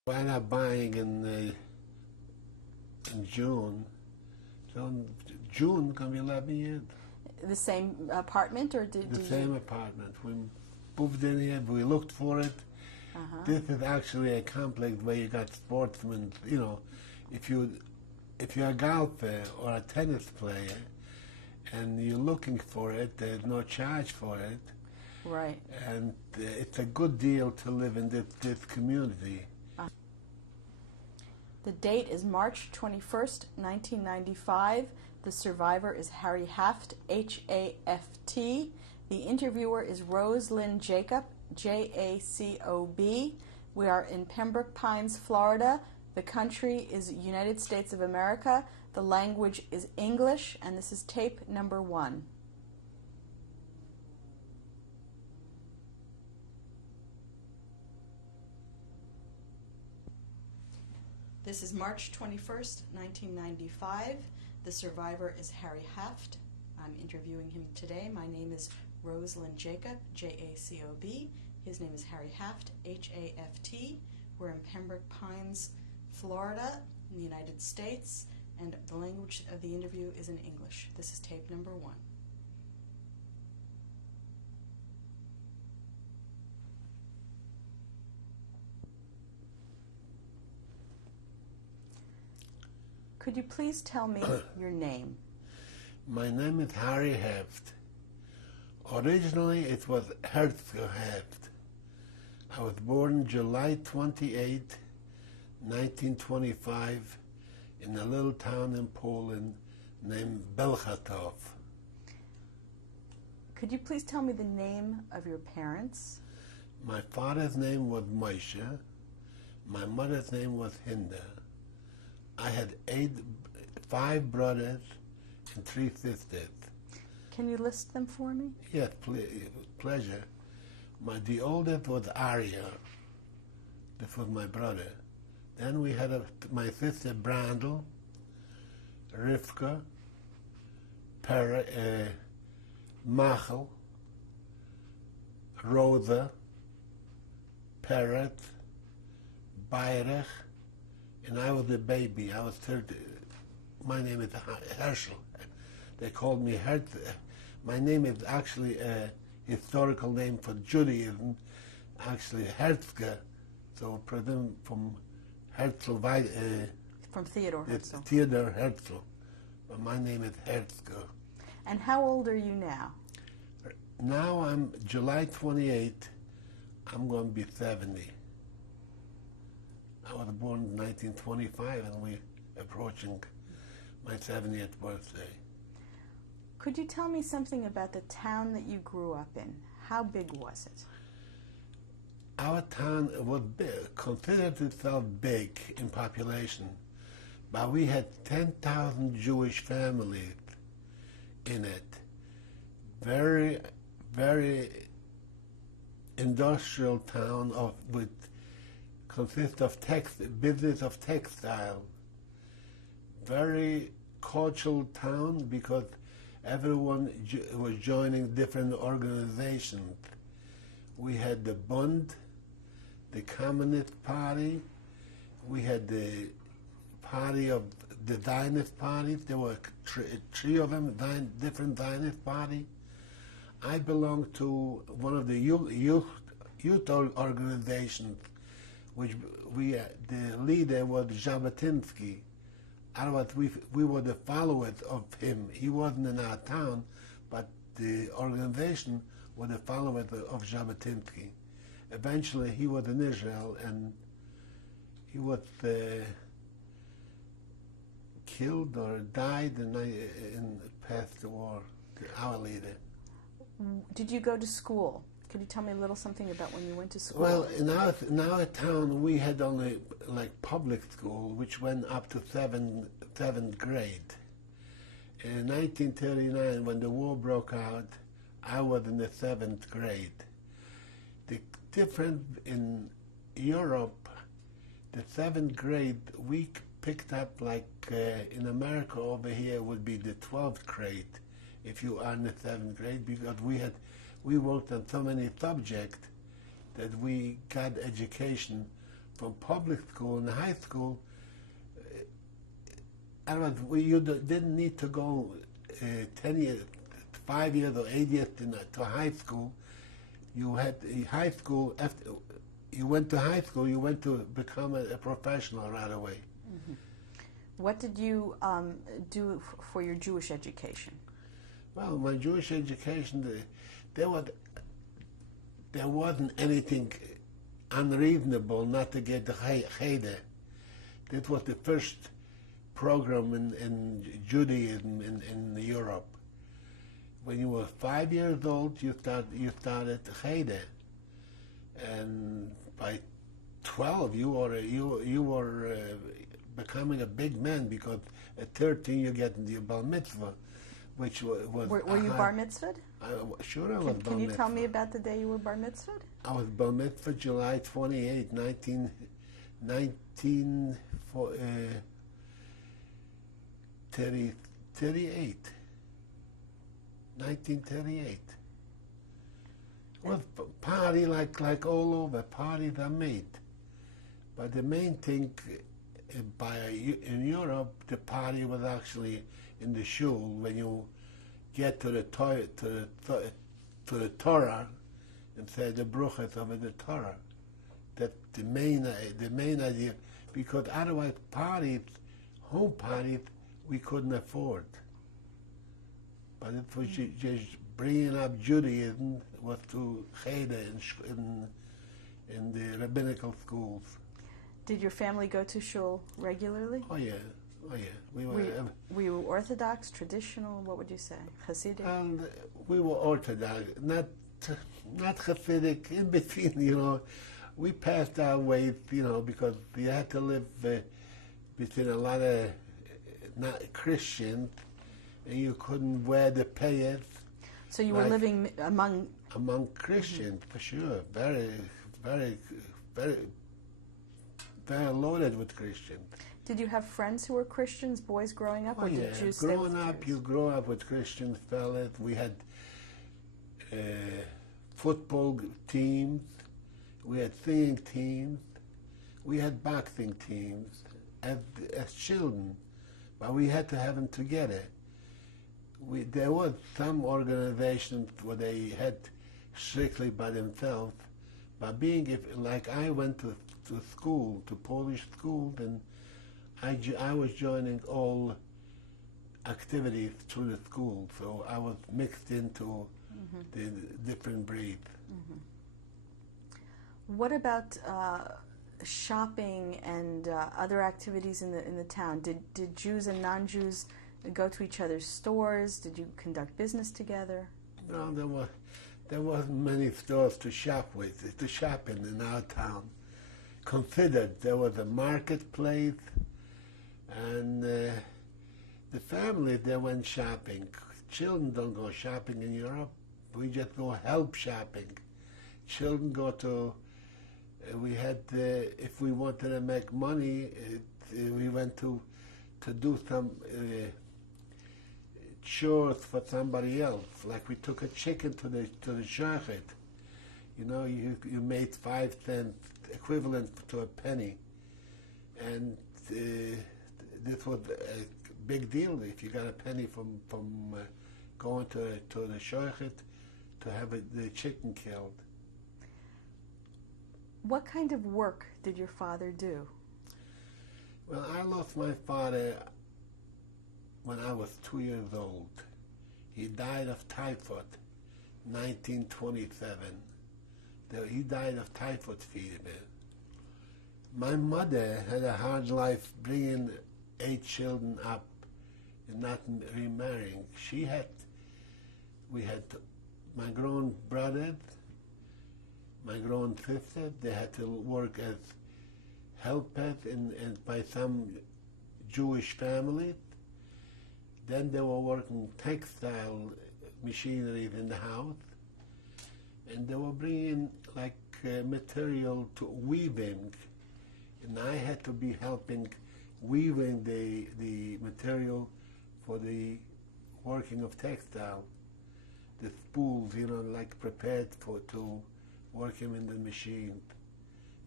I ended up buying in June. So in June, gonna be 11 years. The same apartment, or did The same apartment. We moved in here, we looked for it. This is actually a complex where you got sportsmen, you know, if you're a golfer or a tennis player and you're looking for it, there's no charge for it. Right. And it's a good deal to live in this community. The date is March 21st, 1995. The survivor is Harry Haft, H-A-F-T. The interviewer is Rose Lynn Jacob, J-A-C-O-B. We are in Pembroke Pines, Florida. The country is United States of America. The language is English, and this is tape number 1. This is March 21st, 1995. The survivor is Harry Haft. I'm interviewing him today. My name is Rose Lynn Jacob, J-A-C-O-B. His name is Harry Haft, H-A-F-T. We're in Pembroke Pines, Florida, in the United States, and the language of the interview is in English. This is tape number 1. Could you please tell me your name? My name is Harry Haft. Originally, it was Herzl Haft. I was born July 28, 1925, in a little town in Poland named Belchatov. Could you please tell me the name of your parents? My father's name was Moshe. My mother's name was Hinda. I had 5 brothers and 3 sisters. Can you list them for me? Yes, pleasure. The oldest was Arya. This was my brother. Then we had my sister Brandel, Rivka, Machel, Rosa, Peret, Bayrech, and I was a baby. I was 30. My name is Herschel. They called me Herz. My name is actually a historical name for Judaism, actually Herzl. So present from Herzl, from Theodore Herzl. Theodore Herzl. But my name is Herzl. And how old are you now? Now I'm July 28. I'm going to be 70. I was born in 1925, and we're approaching my 70th birthday. Could you tell me something about the town that you grew up in? How big was it? Our town was big, considered itself big in population, but we had 10,000 Jewish families in it. Very, very industrial town with consists of business of textile. Very cultural town because everyone was joining different organizations. We had the Bund, the Communist Party, we had the party of the Zionist parties. There were 3 of them, different Zionist parties. I belonged to one of the youth organizations, which the leader was Jabotinsky. Otherwise, we were the followers of him. He wasn't in our town, but the organization were the followers of Jabotinsky. Eventually, he was in Israel, and he was killed or died in past the war, our leader. Did you go to school? Could you tell me a little something about when you went to school? Well, in our town, we had only like public school, which went up to seventh grade. In 1939, when the war broke out, I was in the 7th grade. The difference in Europe, the 7th grade, we picked up like in America over here would be the 12th grade if you are in the 7th grade, because we worked on so many subjects that we got education from public school and high school, you didn't need to go 10 years, 5 years or 8 years to high school. You had high school, after you went to high school, you went to become a professional right away. Mm-hmm. What did you do for your Jewish education? Well, my Jewish education, there wasn't anything unreasonable not to get the Cheder. That was the first program in Judaism in Europe. When you were 5 years old, you started Cheder, and by 12 you were becoming a big man, because at 13 you get the bar mitzvah, which was. Were you bar mitzvahed? Sure, I was bar mitzvah. Can you tell me about the day you were bar mitzvahed? I was bar mitzvah July 28, 1938. 1938. It was a party like all over. Parties are made. But the main thing, in Europe, the party was actually in the shul. When you get to the Torah and say the bruchas of the Torah. That's the main idea. Because otherwise parties, home parties, we couldn't afford. But it was just bringing up Judaism was to Cheder in the rabbinical schools. Did your family go to shul regularly? Oh yeah. Were you Orthodox, traditional? What would you say? Hasidic? And we were Orthodox, not Hasidic, in between. We passed our way, because we had to live between a lot of not Christians, and you couldn't wear the payas. So you were living among Christians, for sure. Very, very, very, very loaded with Christians. Did you have friends who were Christians, boys growing up, Oh, or yeah. did you stay with Jews? You grow up with Christian fellas. We had football teams. We had singing teams. We had boxing teams as children, but we had to have them together. There was some organizations where they had strictly by themselves, but like I went to school, to Polish school, then I was joining all activities through the school, so I was mixed into the different breeds. Mm-hmm. What about shopping and other activities in the town? Did Jews and non-Jews go to each other's stores? Did you conduct business together? No, there wasn't many stores to shop in our town. Considered there was a marketplace, and the families, they went shopping. Children don't go shopping in Europe. We just go help shopping. Children go to. We had, if we wanted to make money, we went to do some chores for somebody else. Like we took a chicken to the shochet. You made 5 cents, equivalent to a penny, and this was a big deal if you got a penny from going to the shochet to have the chicken killed. What kind of work did your father do? Well, I lost my father when I was 2 years old. He died of typhoid, 1927. He died of typhoid fever. My mother had a hard life bringing 8 children up and not remarrying. We had my grown brothers, my grown sister. They had to work as helpers by some Jewish families. Then they were working textile machinery in the house, and they were bringing material to weaving, and I had to be helping weaving the material for the working of textile. The spools, prepared to working in the machine.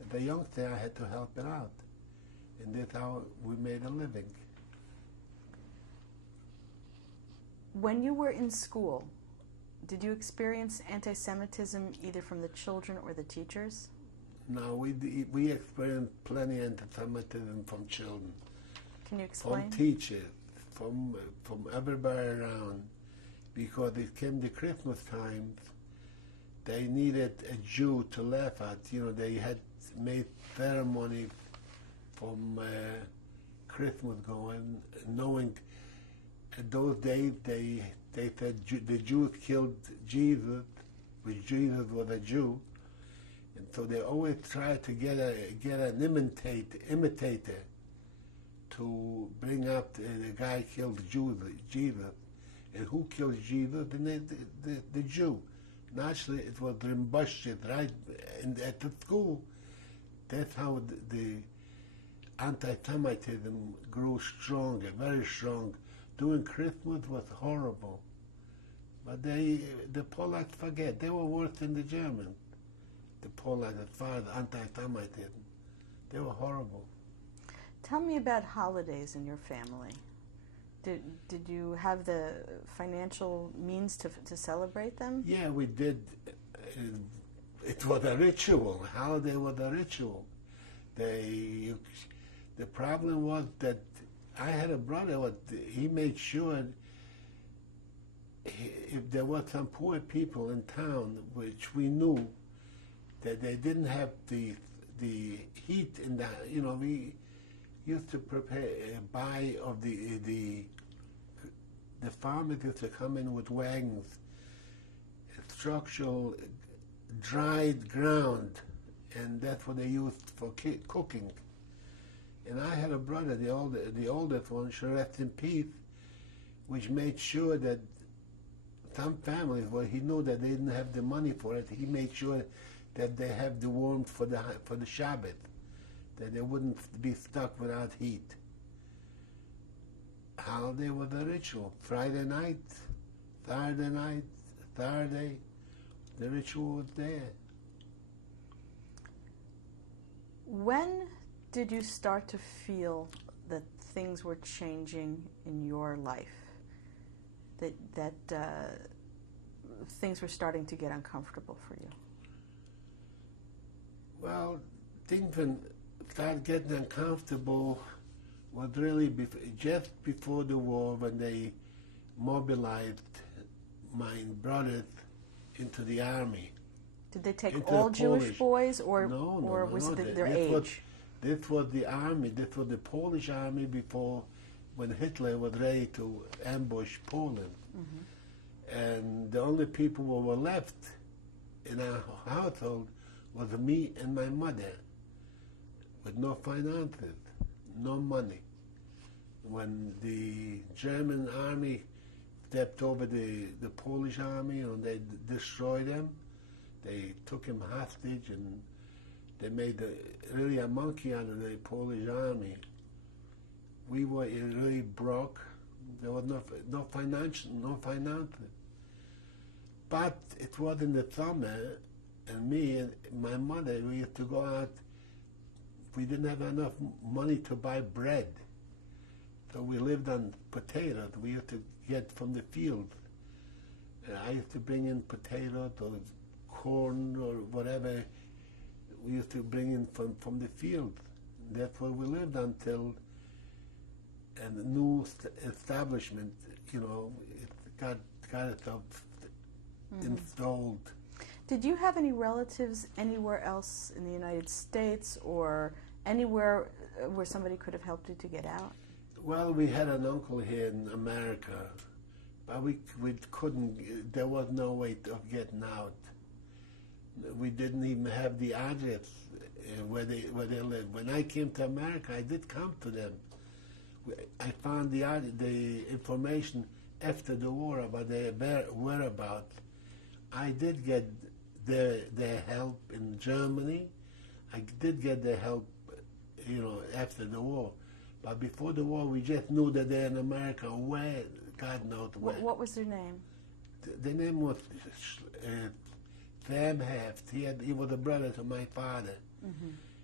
As a youngster, I had to help it out. And that's how we made a living. When you were in school, did you experience anti-Semitism either from the children or the teachers? No, we experienced plenty of anti-Semitism from children. Can you explain? From teachers, from everybody around. Because it came to Christmas times, they needed a Jew to laugh at. You know, they had made ceremonies from Christmas going, knowing those days they said the Jews killed Jesus, which Jesus was a Jew, and so they always tried to get an imitator to bring up the guy killed Jesus. And who killed Jesus? The Jew. Naturally, it was Rimbushes, right? And at the school, that's how the anti-Semitism grew stronger, very strong. During Christmas was horrible. But the Polacks forget. They were worse than the Germans. The Polacks, as far as anti-Semitism. They were horrible. Tell me about holidays in your family. Did you have the financial means to celebrate them? Yeah, we did. It was a ritual. Holiday was a ritual. The problem was that I had a brother. He made sure if there was some poor people in town, which we knew that they didn't have the heat in the, you know, we used to buy of the farmers used to come in with wagons, structural dried ground, and that's what they used for cooking. And I had a brother, the oldest one, should rest in peace, which made sure that some families, well, he knew that they didn't have the money for it. He made sure that they have the warmth for the Shabbat, that they wouldn't be stuck without heat. Holiday was a ritual. Friday night, Saturday, the ritual was there. When did you start to feel that things were changing in your life? That things were starting to get uncomfortable for you? Well, things started getting uncomfortable was really just before the war, when they mobilized my brothers into the army. Did they take all Jewish boys, or was it their age? This was the army. This was the Polish army before, when Hitler was ready to ambush Poland. Mm-hmm. And the only people who were left in our household was me and my mother, with no finances, no money. When the German army stepped over the Polish army and they destroyed them, they took him hostage and they made really a monkey out of the Polish army. We were really broke. There was no finances. But it was in the summer, and me and my mother, we used to go out. We didn't have enough money to buy bread, so we lived on potatoes. We used to get from the field. I used to bring in potatoes or corn or whatever. We used to bring in from the field. That's where we lived until a new establishment, you know, it got itself installed. Did you have any relatives anywhere else in the United States or anywhere where somebody could have helped you to get out? Well, we had an uncle here in America, but we couldn't, there was no way of getting out. We didn't even have the address where they lived. When I came to America, I did come to them. I found the information after the war about their whereabouts. I did get their help in Germany. I did get their help, you know, after the war. But before the war, we just knew that they're in America. Where, God knows where. What was their name? The name was Harry Haft. He was a brother to my father. Mm-hmm.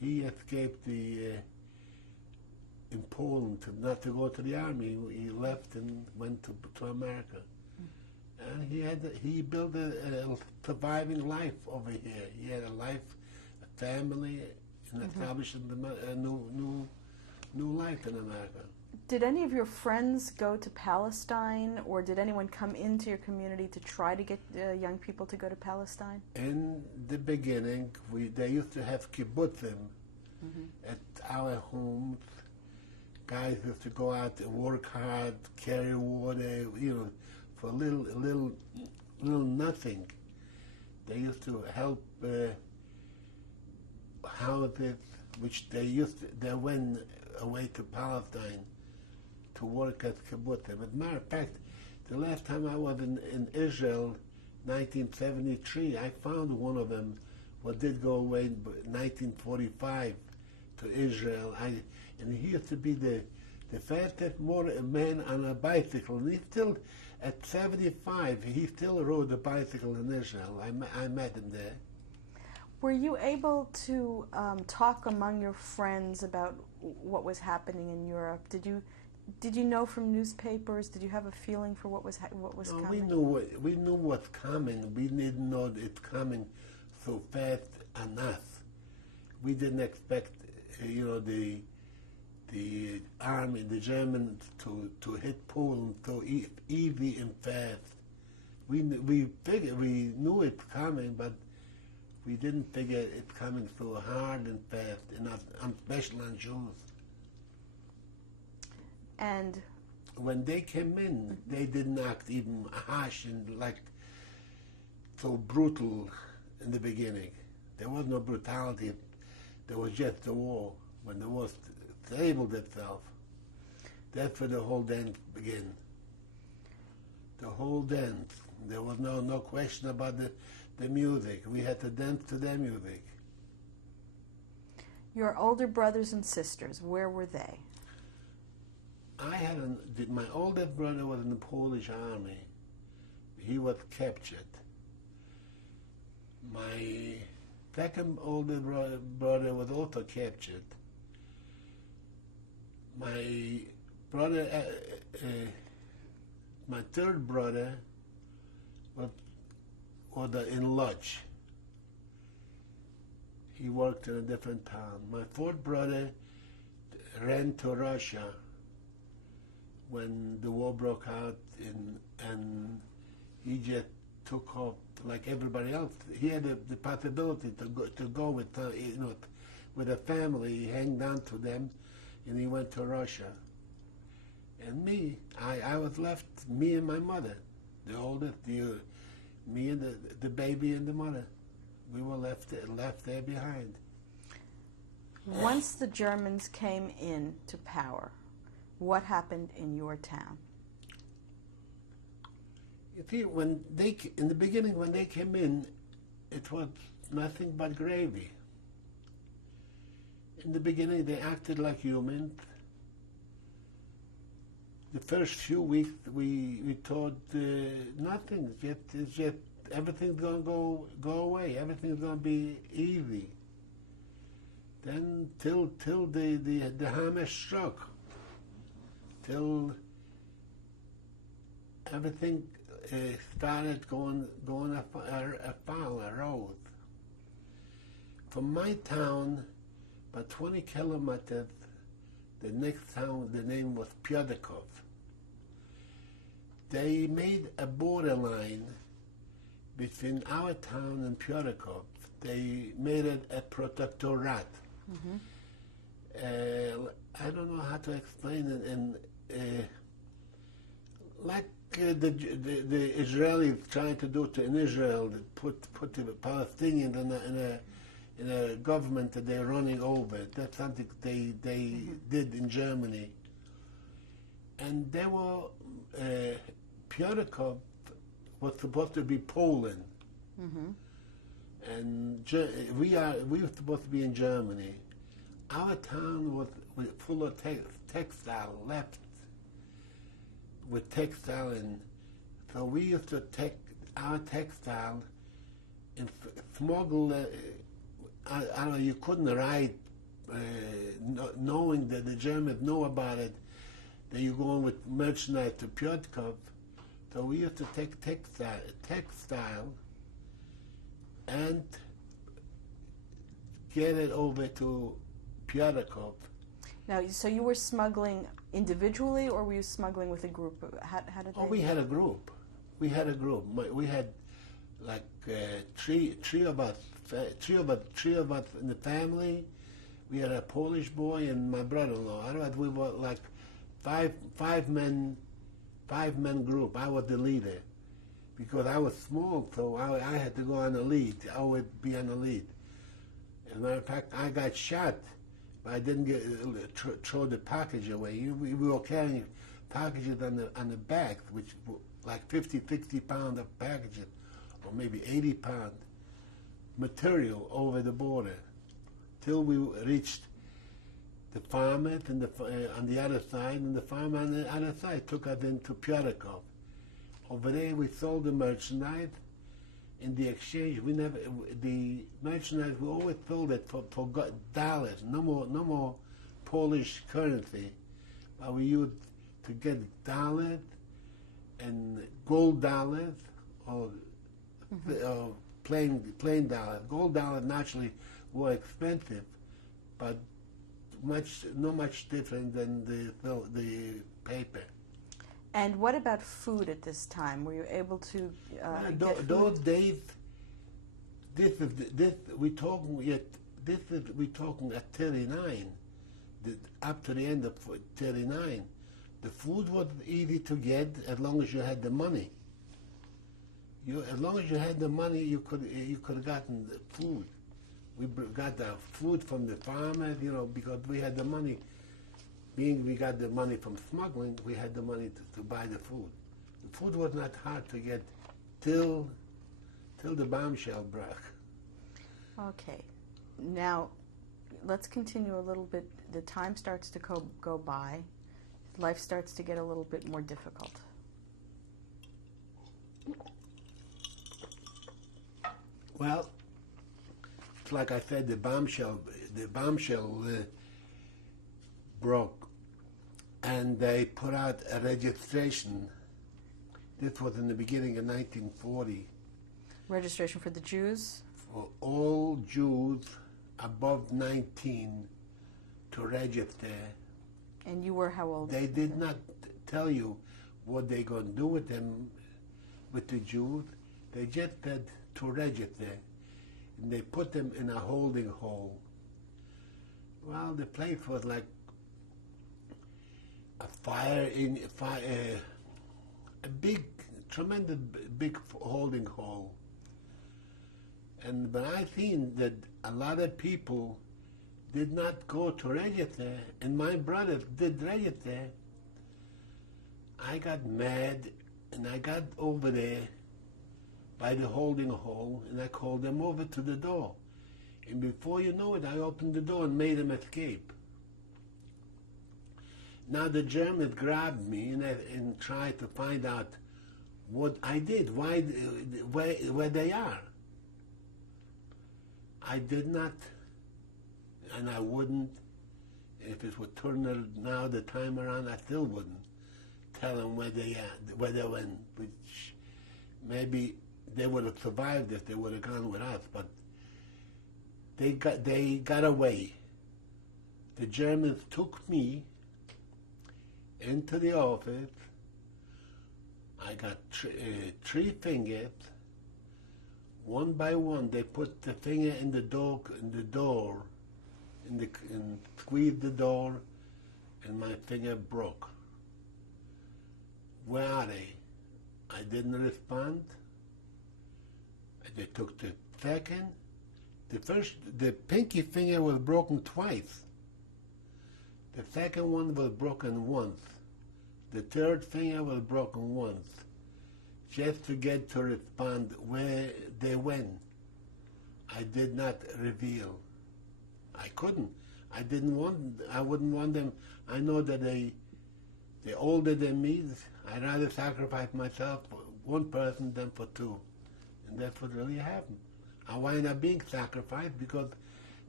he escaped in Poland not to go to the army. He left and went to America. And he built a surviving life over here. He had a life, a family, and established a new life in America. Did any of your friends go to Palestine, or did anyone come into your community to try to get young people to go to Palestine? In the beginning, they used to have kibbutzim at our homes. Guys used to go out and work hard, carry water, for little nothing. They used to help houses, which they went away to Palestine to work as kibbutzim. As a matter of fact, the last time I was in Israel, 1973, I found one of them who did go away in 1945 to Israel. And he used to be the fastest man on a bicycle. And he still, at 75, he still rode a bicycle in Israel. I met him there. Were you able to talk among your friends about what was happening in Europe? Did you know from newspapers? Did you have a feeling for what was coming? We knew what's coming. We didn't know it's coming so fast enough. We didn't expect, the army, the Germans, to hit Poland so easy and fast. We knew it's coming, but we didn't figure it's coming so hard and fast, and especially on Jews. And when they came in, they didn't act even harsh and so brutal in the beginning. There was no brutality. There was just the war. When the war stabled itself, that's where the whole dance began. The whole dance. There was no question about the music. We had to dance to their music. Your older brothers and sisters, where were they? My oldest brother was in the Polish army. He was captured. My second oldest brother was also captured. My brother, my third brother was in Lodz. He worked in a different town. My fourth brother ran to Russia when the war broke out, and he just took off like everybody else. He had the possibility to go with a family. He hung on to them, and he went to Russia. And me, I was left, me and my mother, the oldest, me and the baby and the mother. We were left there behind. Once the Germans came into power, what happened in your town? You see, in the beginning, when they came in, it was nothing but gravy. In the beginning, they acted like humans. The first few weeks, we thought nothing. It's just everything's going to go away. Everything's going to be easy. Then till the hammer struck, till everything started going afoul, a road. From my town, about 20 kilometers, the next town, the name was Pyodakov. They made a borderline between our town and Pyodakov. They made it a protectorate. I don't know how to explain it. Like the Israelis trying to do in Israel, put the Palestinians in a government that they're running over. That's something they did in Germany. And they were, Pyodakov was supposed to be Poland. And we were supposed to be in Germany. Our town was full of textile, left with textile, and so we used to take our textile and smuggle. I don't know. You couldn't ride knowing that the Germans know about it, that you're going with merchandise to Piotrków. So we used to take textile and get it over to Piotrków. Now, so you were smuggling individually, or were you smuggling with a group? How did they? Oh, we had a group. We had like three of us in the family. We had a Polish boy and my brother-in-law. Otherwise, we were like five men group. I was the leader because I was small, so I had to go on the lead. I would be on the lead. As a matter of fact, I got shot, but I didn't throw the package away. We were carrying packages on the back, which were like 50, 60 pounds of packages, or maybe 80 pound material over the border, till we reached the farmers and on the other side, and the farmer on the other side took us into Piotrków. Over there, we sold the merchandise. In the exchange, the merchandise, we always sold it for dollars, no more Polish currency. But we used to get dollars and gold dollars or plain dollars. Gold dollars naturally were expensive, but not much different than the paper. And what about food at this time? Were you able to get food? Those days, we talking at 39, up to the end of 39. The food was easy to get as long as you had the money. As long as you had the money, you could have gotten the food. We got the food from the farmers, because we had the money. Being we got the money from smuggling, we had the money to buy the food. The food was not hard to get till the bombshell broke. Okay. Now, let's continue a little bit. The time starts to go by. Life starts to get a little bit more difficult. Well, it's like I said, the bombshell broke, and they put out a registration. This was in the beginning of 1940. Registration for the Jews? For all Jews above 19 to register. And you were how old? They did not tell you what they're going to do with them, with the Jews. They just said to register. And they put them in a holding hole. Well, the place was like a big, tremendous big holding hole. And when I seen that a lot of people did not go to register, and my brothers did register, I got mad, and I got over there by the holding hole, and I called them over to the door. And before you know it, I opened the door and made them escape. Now the Germans grabbed me and tried to find out what I did, where they are. I did not, and I wouldn't. If it would turn now the time around, I still wouldn't tell them where they went. Which maybe they would have survived if they would have gone with us, but they got away. The Germans took me into the office. I got three fingers. One by one, they put the finger in the door, and squeezed the door, and my finger broke. Where are they? I didn't respond. They took the second. The pinky finger was broken twice. The second one was broken once. The third finger was broken once. Just to get to respond where they went. I did not reveal. I couldn't. I wouldn't want them. I know that they're older than me. I'd rather sacrifice myself for one person than for two. And that's what really happened. I wind up being sacrificed because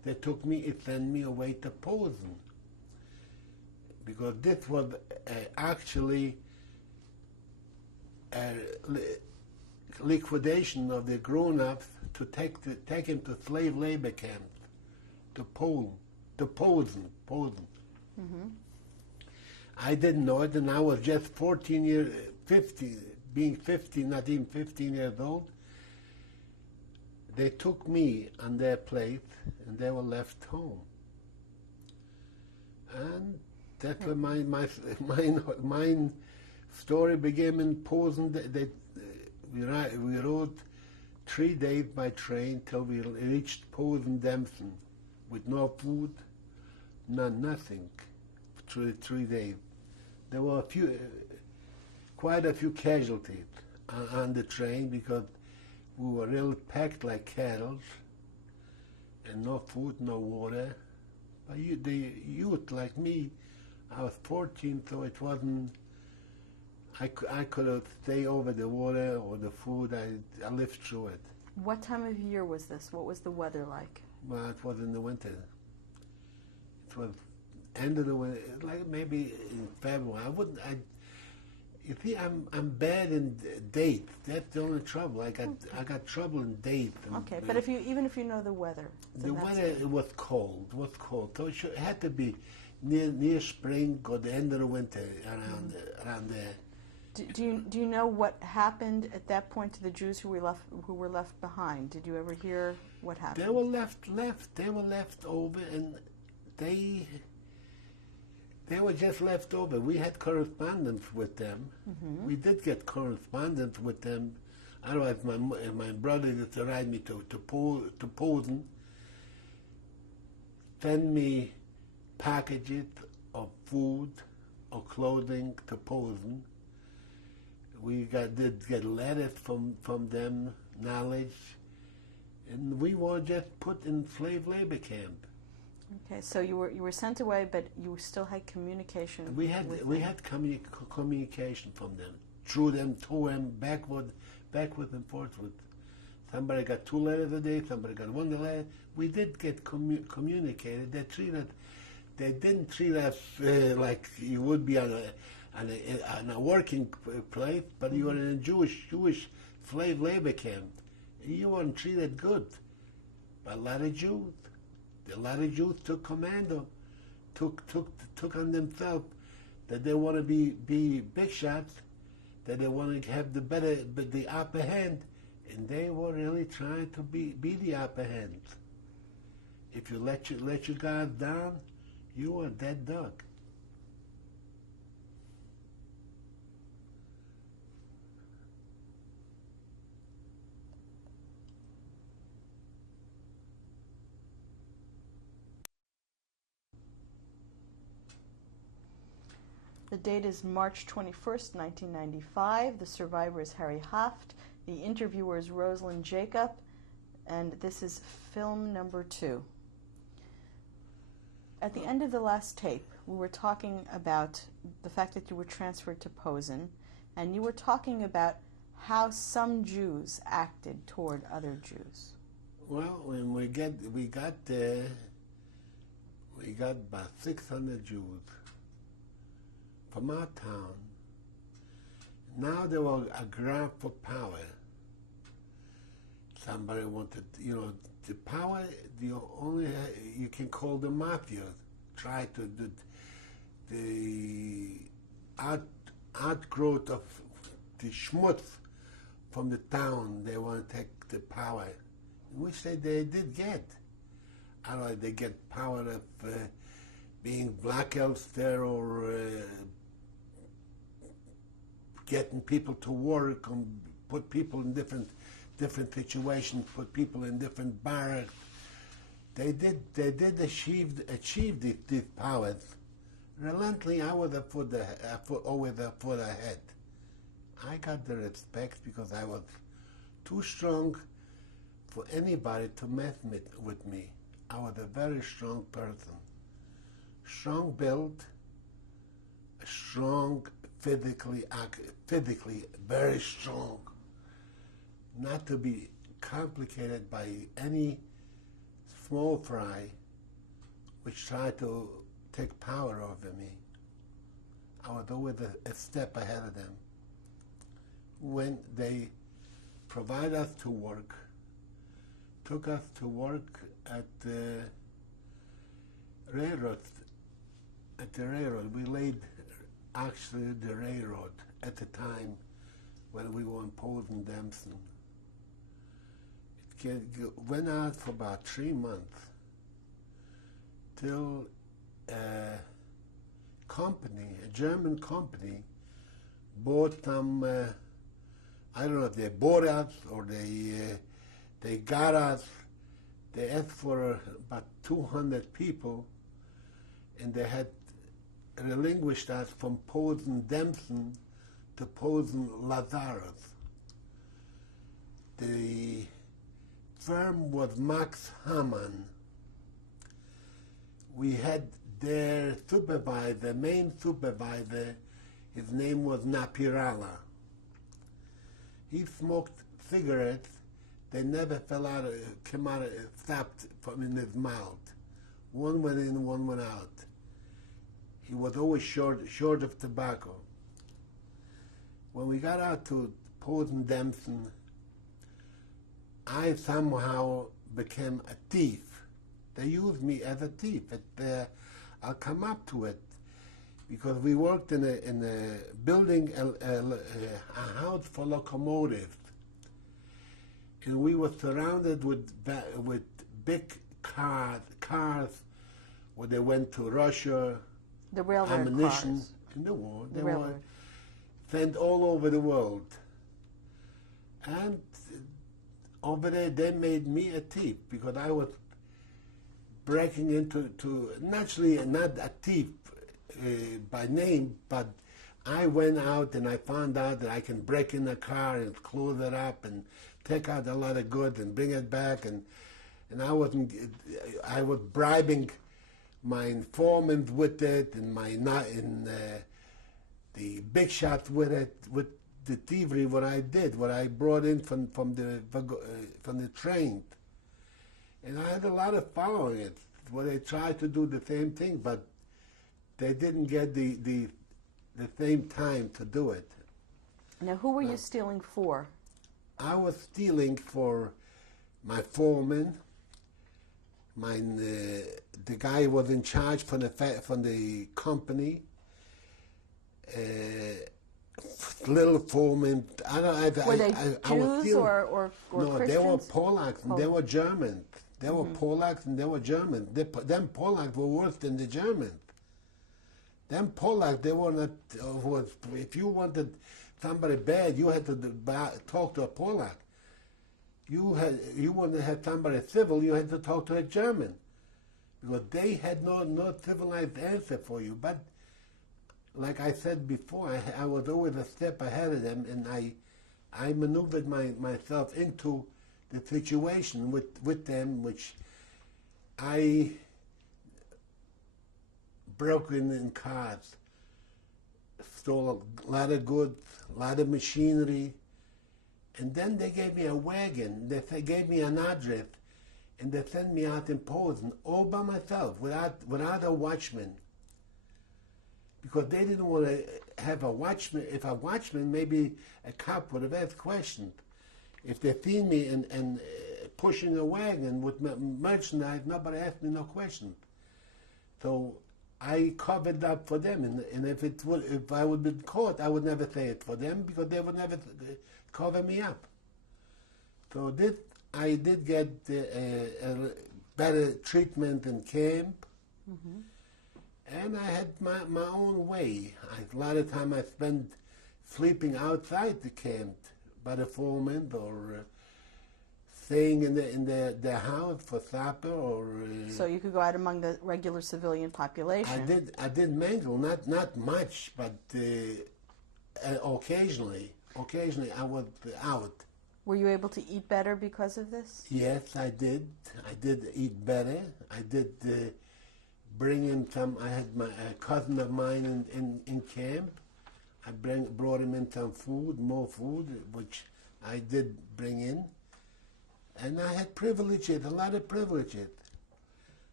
they took me, it sent me away to Posen. Because this was actually a liquidation of the grown-ups to take him to slave labor camps, to Posen. Mm-hmm. I didn't know it, and I was just 14 years, 50, being 50, not even 15 years old. They took me on their place, and they were left home. And that's where my story began in Posen. We rode 3 days by train till we reached Posen-Dempsey with no food, nothing, through 3 days. There were quite a few casualties on the train because we were really packed like cattle, and no food, no water. But the youth like me, I was 14, so it wasn't. I could have stayed over the water or the food. I lived through it. What time of year was this? What was the weather like? Well, it was in the winter. It was end of the winter, like maybe in February. You see, I'm bad in dates. That's the only trouble. I got trouble in dates. Okay, but even if you know the weather. The weather, it was cold. It was cold. So it had to be near spring or the end of the winter around there. Do you know what happened at that point to the Jews who were left behind? Did you ever hear what happened? They were left. They were left over, and they were just left over. We had correspondence with them. Mm-hmm. We did get correspondence with them. Otherwise, my brother used to ride me to Posen, send me packages of food or clothing to Posen. We did get letters from them, knowledge, and we were just put in slave labor camp. Okay, so you were sent away, but you still had communication. We had communication from them, through them, to them, backward and forward. Somebody got 2 letters a day. Somebody got 1 letter. We did get communicated. They didn't treat us like you would be on a working place, but you were in a Jewish slave labor camp. You weren't treated good. But a lot of Jews took commando, took on themselves that they want to be big shots, that they want to have the upper hand, and they were really trying to be the upper hand. If you let your guard down, you are a dead dog. The date is March 21st, 1995. The survivor is Harry Haft. The interviewer is Rosalind Jacob. And this is film number 2. At the end of the last tape, we were talking about the fact that you were transferred to Posen, and you were talking about how some Jews acted toward other Jews. Well, when we got there, we got about 600 Jews from our town. Now they were a grab for power. Somebody wanted, the power, you can call the mafia, try to do the outgrowth of the schmutz from the town. They want to take the power, which they did get. Otherwise, they get power of being black elves there, or getting people to work and put people in different situations, put people in different barracks. They did achieve these powers. Reluctantly, I was always a foot ahead. I got the respect because I was too strong for anybody to mess with me. I was a very strong person. Strong build, strong physically very strong. Not to be complicated by any small fry which tried to take power over me. I was always a step ahead of them. When they provide us to work, took us to work at the railroad. We laid actually the railroad at the time when we were in Posen Dempsey. It went out for about 3 months till a German company, bought some, I don't know if they bought us or they got us. They asked for about 200 people, and they had relinquished us from Posen Dempsey to Posen Lazarus. The firm was Max Hamann. We had their supervisor, main supervisor, his name was Napirala. He smoked cigarettes. They never stopped from in his mouth. One went in, one went out. He was always short of tobacco. When we got out to Posen Dempsey, I somehow became a thief. They used me as a thief. I'll come up to it, because we worked in a building, a house for locomotives, and we were surrounded with big cars where they went to Russia, the railroad ammunition cars. In the war. The They railroad. were sent all over the world, and over there they made me a thief because I was breaking into naturally not a thief by name, but I went out and I found out that I can break in a car and close it up and take out a lot of goods and bring it back, and I was bribing my informants with it, and the big shots with it, with the thievery. What I brought in from the train. And I had a lot of following it, where they tried to do the same thing, but they didn't get the same time to do it. Now, who were you stealing for? I was stealing for my foreman, the guy who was in charge from the company, little foreman. Were they Jews or no, Christians? they were Polacks and they were Germans. They were Polacks and they were Germans. Them Polacks were worse than the Germans. Them Polacks, they were not. If you wanted somebody bad, you had to talk to a Polak. You wanted to have somebody civil, you had to talk to a German, because they had no civilized answer for you. But like I said before, I was always a step ahead of them, and I maneuvered myself into the situation with them, which I broke in cars, stole a lot of goods, a lot of machinery, and then they gave me a wagon. They gave me an address, and they sent me out in Posen all by myself, without a watchman. Because they didn't want to have a watchman. If a watchman, maybe a cop would have asked questions. If they seen me and pushing a wagon with merchandise, nobody asked me no questions. So I covered up for them, and if I would be caught, I would never say it for them, because they would never cover me up. So I did get a better treatment in camp. Mm-hmm. And I had my own way. A lot of time I spent sleeping outside the camp by the foreman, or staying in the house for supper, or. So you could go out among the regular civilian population. I did mingle, not much, but occasionally. Occasionally I was out. Were you able to eat better because of this? Yes, I did. I did eat better. I did. Bring in some. I had a cousin of mine in camp. I brought him in some food, more food, which I did bring in, and I had privileges, a lot of privileges.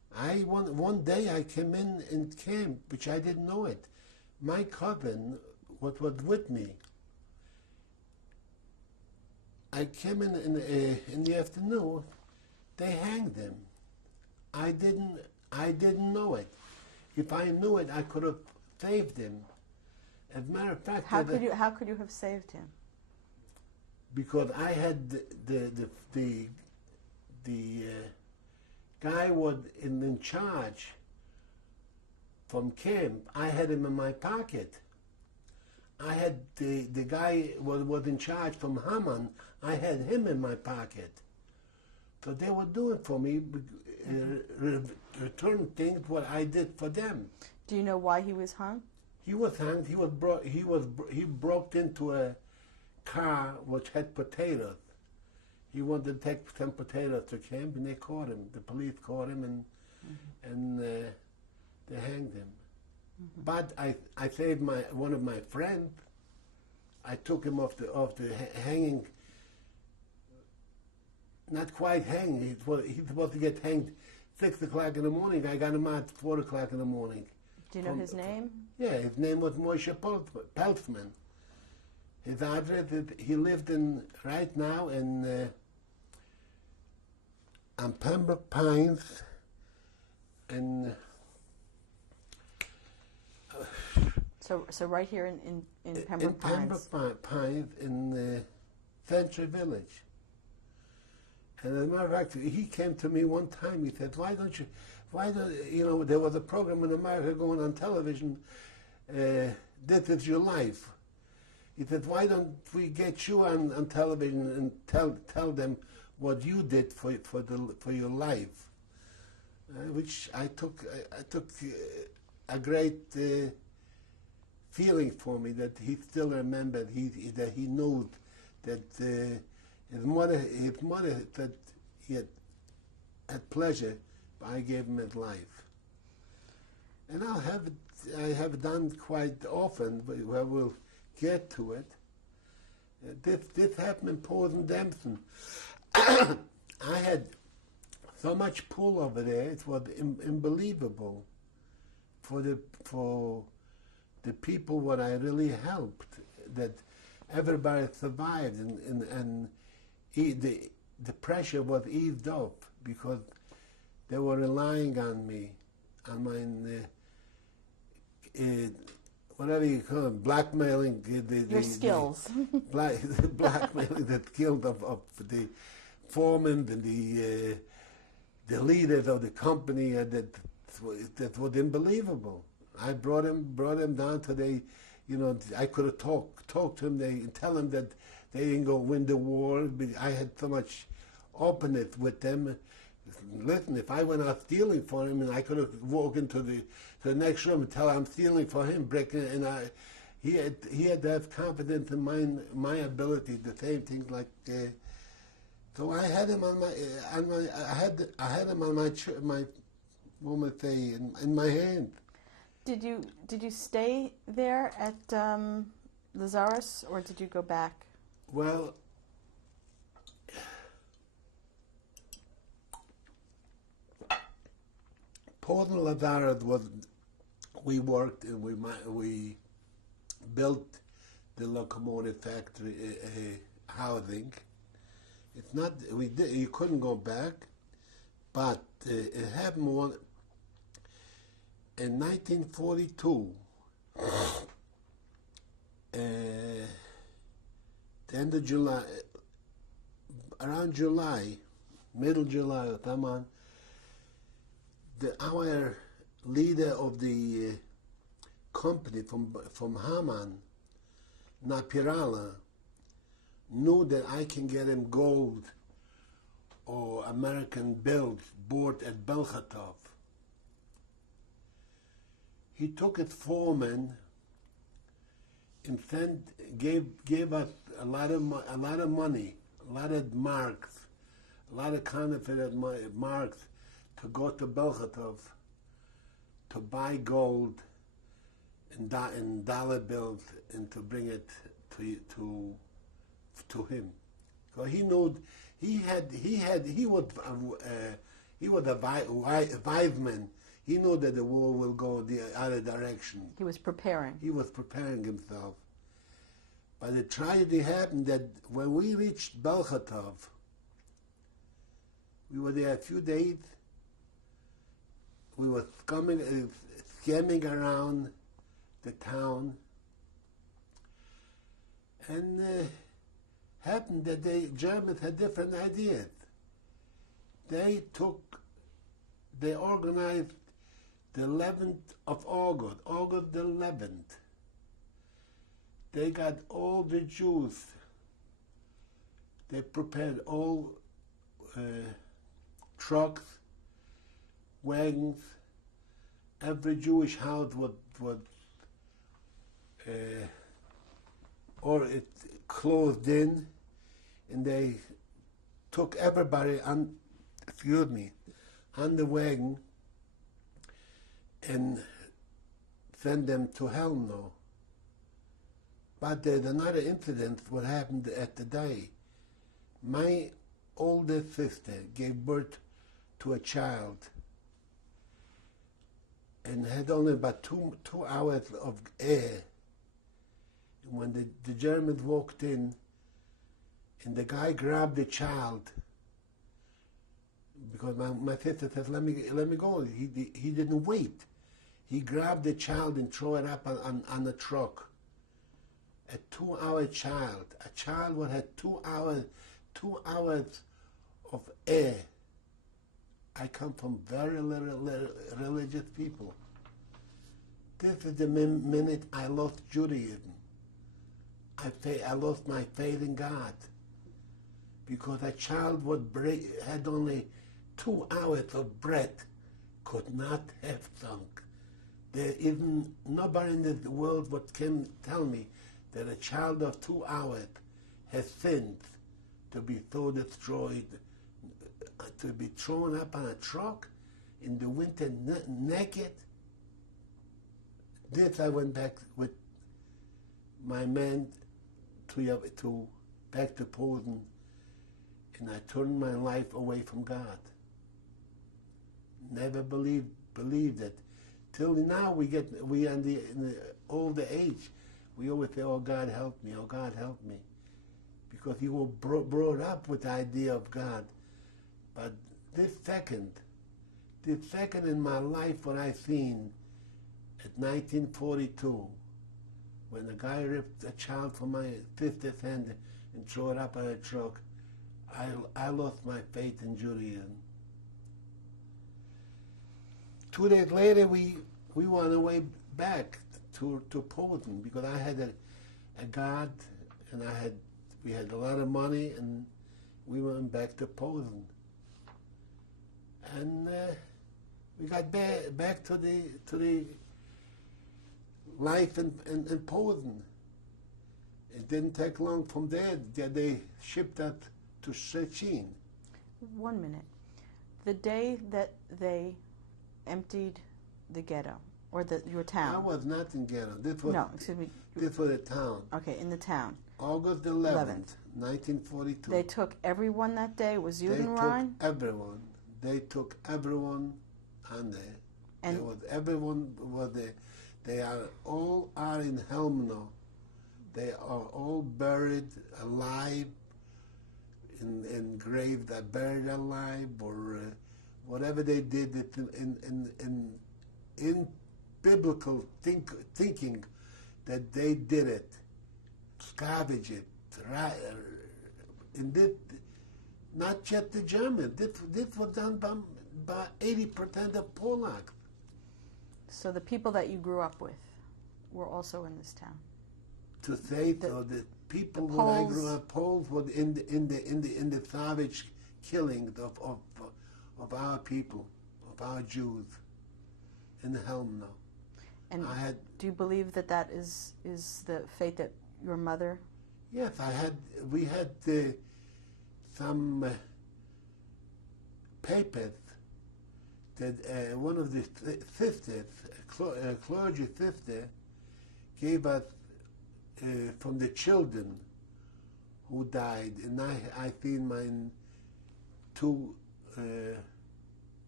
One day I came in camp, which I didn't know it. My cousin was with me. I came in the afternoon. They hanged him. I didn't know it. If I knew it, I could have saved him. As a matter of fact, How could you have saved him? because I had the guy was in charge from camp. I had him in my pocket. I had the guy was in charge from Haman. I had him in my pocket. So they were doing for me, return things what I did for them. Do you know why he was hung? He was hanged. He broke into a car which had potatoes. He wanted to take some potatoes to camp, and they caught him. The police caught him, and they hanged him. Mm-hmm. But I saved one of my friends. I took him off the hanging. Not quite hanging. He's supposed to get hanged 6 o'clock in the morning. I got him out 4 o'clock in the morning. Do you know his name? Yeah, his name was Moshe Peltzman. His address is, he lived right now on Pembroke Pines, and So right here in Pembroke Pines. Pembroke Pines in Century Village. And as a matter of fact, he came to me one time. He said, "Why don't there was a program in America going on television. This is your life." He said, "Why don't we get you on television and tell them what you did for your life?" Which I took a great feeling for me that he still remembered. That he knows that. His mother said he had pleasure, but I gave him his life. And I have done quite often, but we'll get to it. This happened in Posen Dempsey. I had so much pull over there, it was unbelievable for the people what I really helped, that everybody survived, and the pressure was eased off because they were relying on me, on my whatever you call it, blackmailing. Your skills. Blackmailing the skills of the foremen and the leaders of the company, and that was unbelievable. I brought him down to I could have talked to him, and tell him that they didn't go win the war. I had so much openness with them. Listen, if I went out stealing for him, and I could have walked into the next room and tell I'm stealing for him, breaking, and he had to have confidence in my ability. The same things like. So I had him I had him on my woman say in my hand. Did you stay there at Lazarus, or did you go back? Well, Posen Lazarus we worked and we built the locomotive factory housing. It's not you couldn't go back, but it happened in 1942. The end of July, around July, middle July, our leader of the company from Haman, Napirala, knew that I can get him gold or American bills bought at Belchatov. He took his foreman and gave us a lot of money, a lot of marks, a lot of counterfeit marks to go to Belchatov to buy gold in dollar bills and to bring it to him. So he knew he He was a wise man. He knew that the war will go the other direction. He was preparing. He was preparing himself. But the tragedy happened that when we reached Belchatov, we were there a few days. We were scamming around the town, and happened that the Germans had different ideas. They organized the 11th of August, August the 11th. They got all the Jews. They prepared all trucks, wagons. Every Jewish house was or it closed in, and they took everybody on the wagon and sent them to hell now. But there's another incident what happened at the day. My oldest sister gave birth to a child and had only about two hours of air. When the Germans walked in, and the guy grabbed the child, because my sister says, let me go. He didn't wait. He grabbed the child and threw it up on the truck. A 2-hour child. A child would have 2 hours of air. I come from very religious people. This is the minute I lost Judaism. I lost my faith in God, because a child had only 2 hours of breath, could not have sunk. There isn't nobody in the world what can tell me that a child of 2 hours has sinned to be so destroyed, to be thrown up on a truck in the winter naked. This I went back with my man back to Poland, and I turned my life away from God. Never believed it. Till now we are in the older age. We always say, "Oh God, help me! Oh God, help me," because you were brought up with the idea of God. But this second in my life, what I seen at 1942, when a guy ripped a child from my sister's hand and threw it up on a truck, I lost my faith in Judaism. 2 days later, we went on our way back to Poland, because I had a God, and we had a lot of money, and we went back to Poland. And we got back to the life in Poland. It didn't take long from there that they shipped us to Szczecin. 1 minute. The day that they emptied the ghetto, or your town. I was not in ghetto. This was a town. Okay, in the town. August 11th, 1942. They took everyone that day. Was Judenrein? They took everyone. They took everyone on there. And everyone was there. They all are in Helmno. They are all buried alive in graves that buried alive, or whatever they did in biblical thinking that they did it, scavenge it, and this, not just the Germans. This was done by 80% of Polacks. So the people that you grew up with were also in this town. To say so, the people when I grew up, Poles were in the savage killing of our people, of our Jews, in the Helmno. And do you believe that is the fate that your mother? Yes, we had some papers that one of the sisters, a clergy sister, gave us from the children who died, and I seen mine two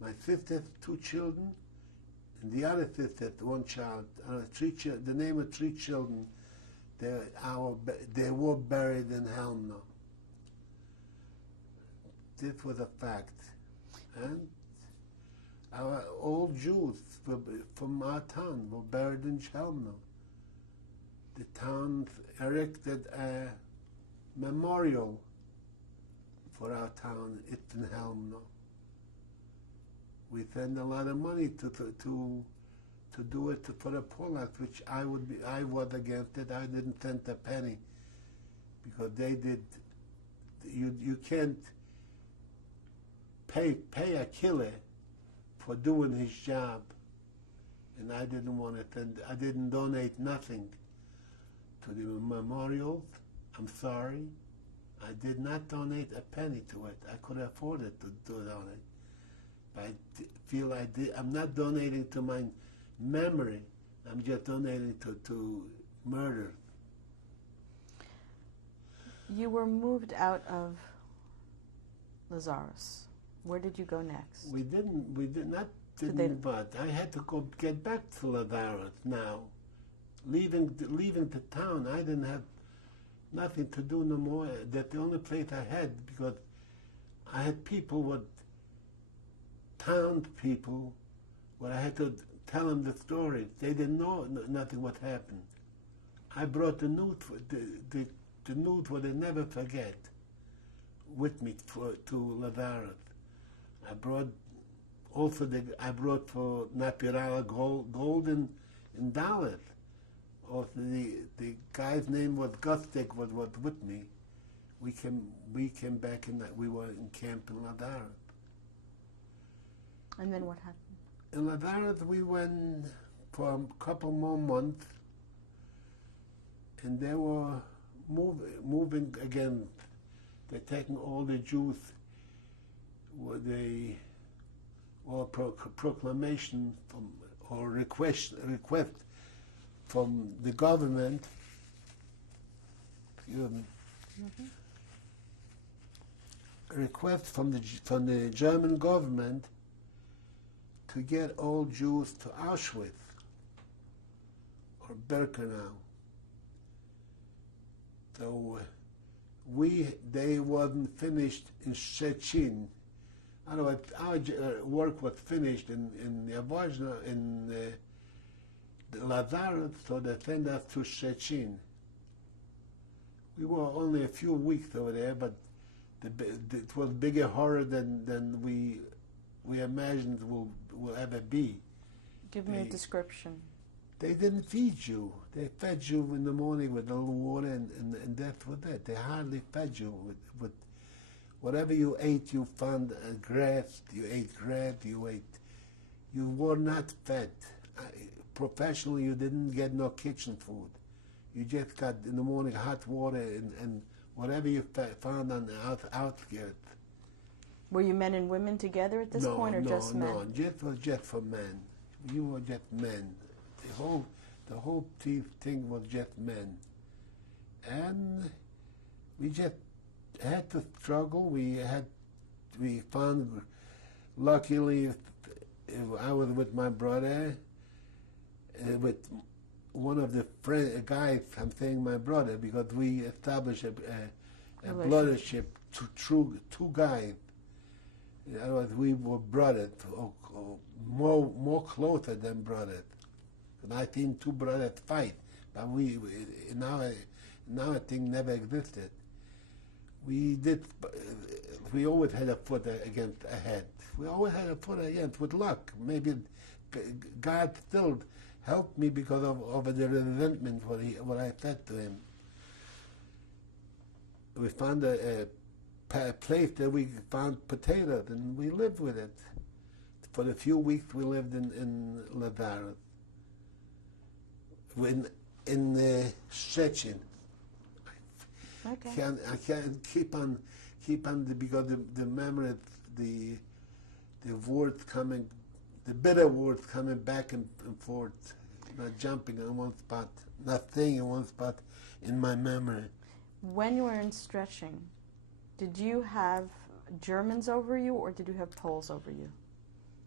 My sister has 2 children, and the other sister has 1 child. 3 the name of 3 children. They were buried in Helmno. This was a fact. And our old Jews from our town were buried in Helmno. The town erected a memorial for our town. It's in Helmno. We spend a lot of money to do it for the Polacks, which I was against it. I didn't send a penny because they did. You can't pay a killer for doing his job, and I didn't want to send. I didn't donate nothing to the memorials. I'm sorry. I did not donate a penny to it. I could afford it to donate. But I feel I'm not donating to my memory. I'm just donating to murder. You were moved out of Lazarus. Where did you go next? We did not move out. I had to get back to Lazarus now. Leaving the town, I didn't have nothing to do no more. That's the only place I had, because I had people townspeople, where I had to tell them the story. They didn't know nothing what happened. I brought the news, the news what they never forget, with me to Lazarus. I brought also for Napirala gold in dollars. Also the guy's name was Gustek was with me. We came back we were in camp in Lazarus. And then what happened? In Lazarus, we went for a couple more months, and they were moving again. They're taking all the Jews. Proclamation or request from the government. Excuse me. Mm-hmm. Request from the German government to get all Jews to Auschwitz or Birkenau. So they wasn't finished in Szczecin. Otherwise, our work was finished in Lazarus, so they sent us to Szczecin. We were only a few weeks over there, but it was bigger horror than we imagined will ever be. Give me a description. They didn't feed you. They fed you in the morning with a little water, and that was it. They hardly fed you with whatever you ate. You found grass. You ate grass. You were not fed. Professionally, you didn't get no kitchen food. You just got in the morning hot water and whatever you found on the outskirts. Were you men and women together at this point, or just men? No, it was just for men. You were just men. The whole thing was just men. And we just had to struggle. We found, luckily, I was with my brother, with one of the guys, I'm saying my brother, because we established a brothership through 2 guys. Otherwise, we were brothers, or more closer than brothers. And I seen 2 brothers fight, but now a thing never existed. We always had a foot against a head. We always had a foot against, with luck. Maybe God still helped me because of the resentment what I said to him. We found a place that we found potatoes, and we lived with it. For the few weeks we lived in Lazarus, in Szczecin. Okay. I can't keep on because the memory, the words coming, the bitter words coming back and forth, not jumping in one spot, not staying in one spot in my memory. When you were in Szczecin, did you have Germans over you, or did you have Poles over you?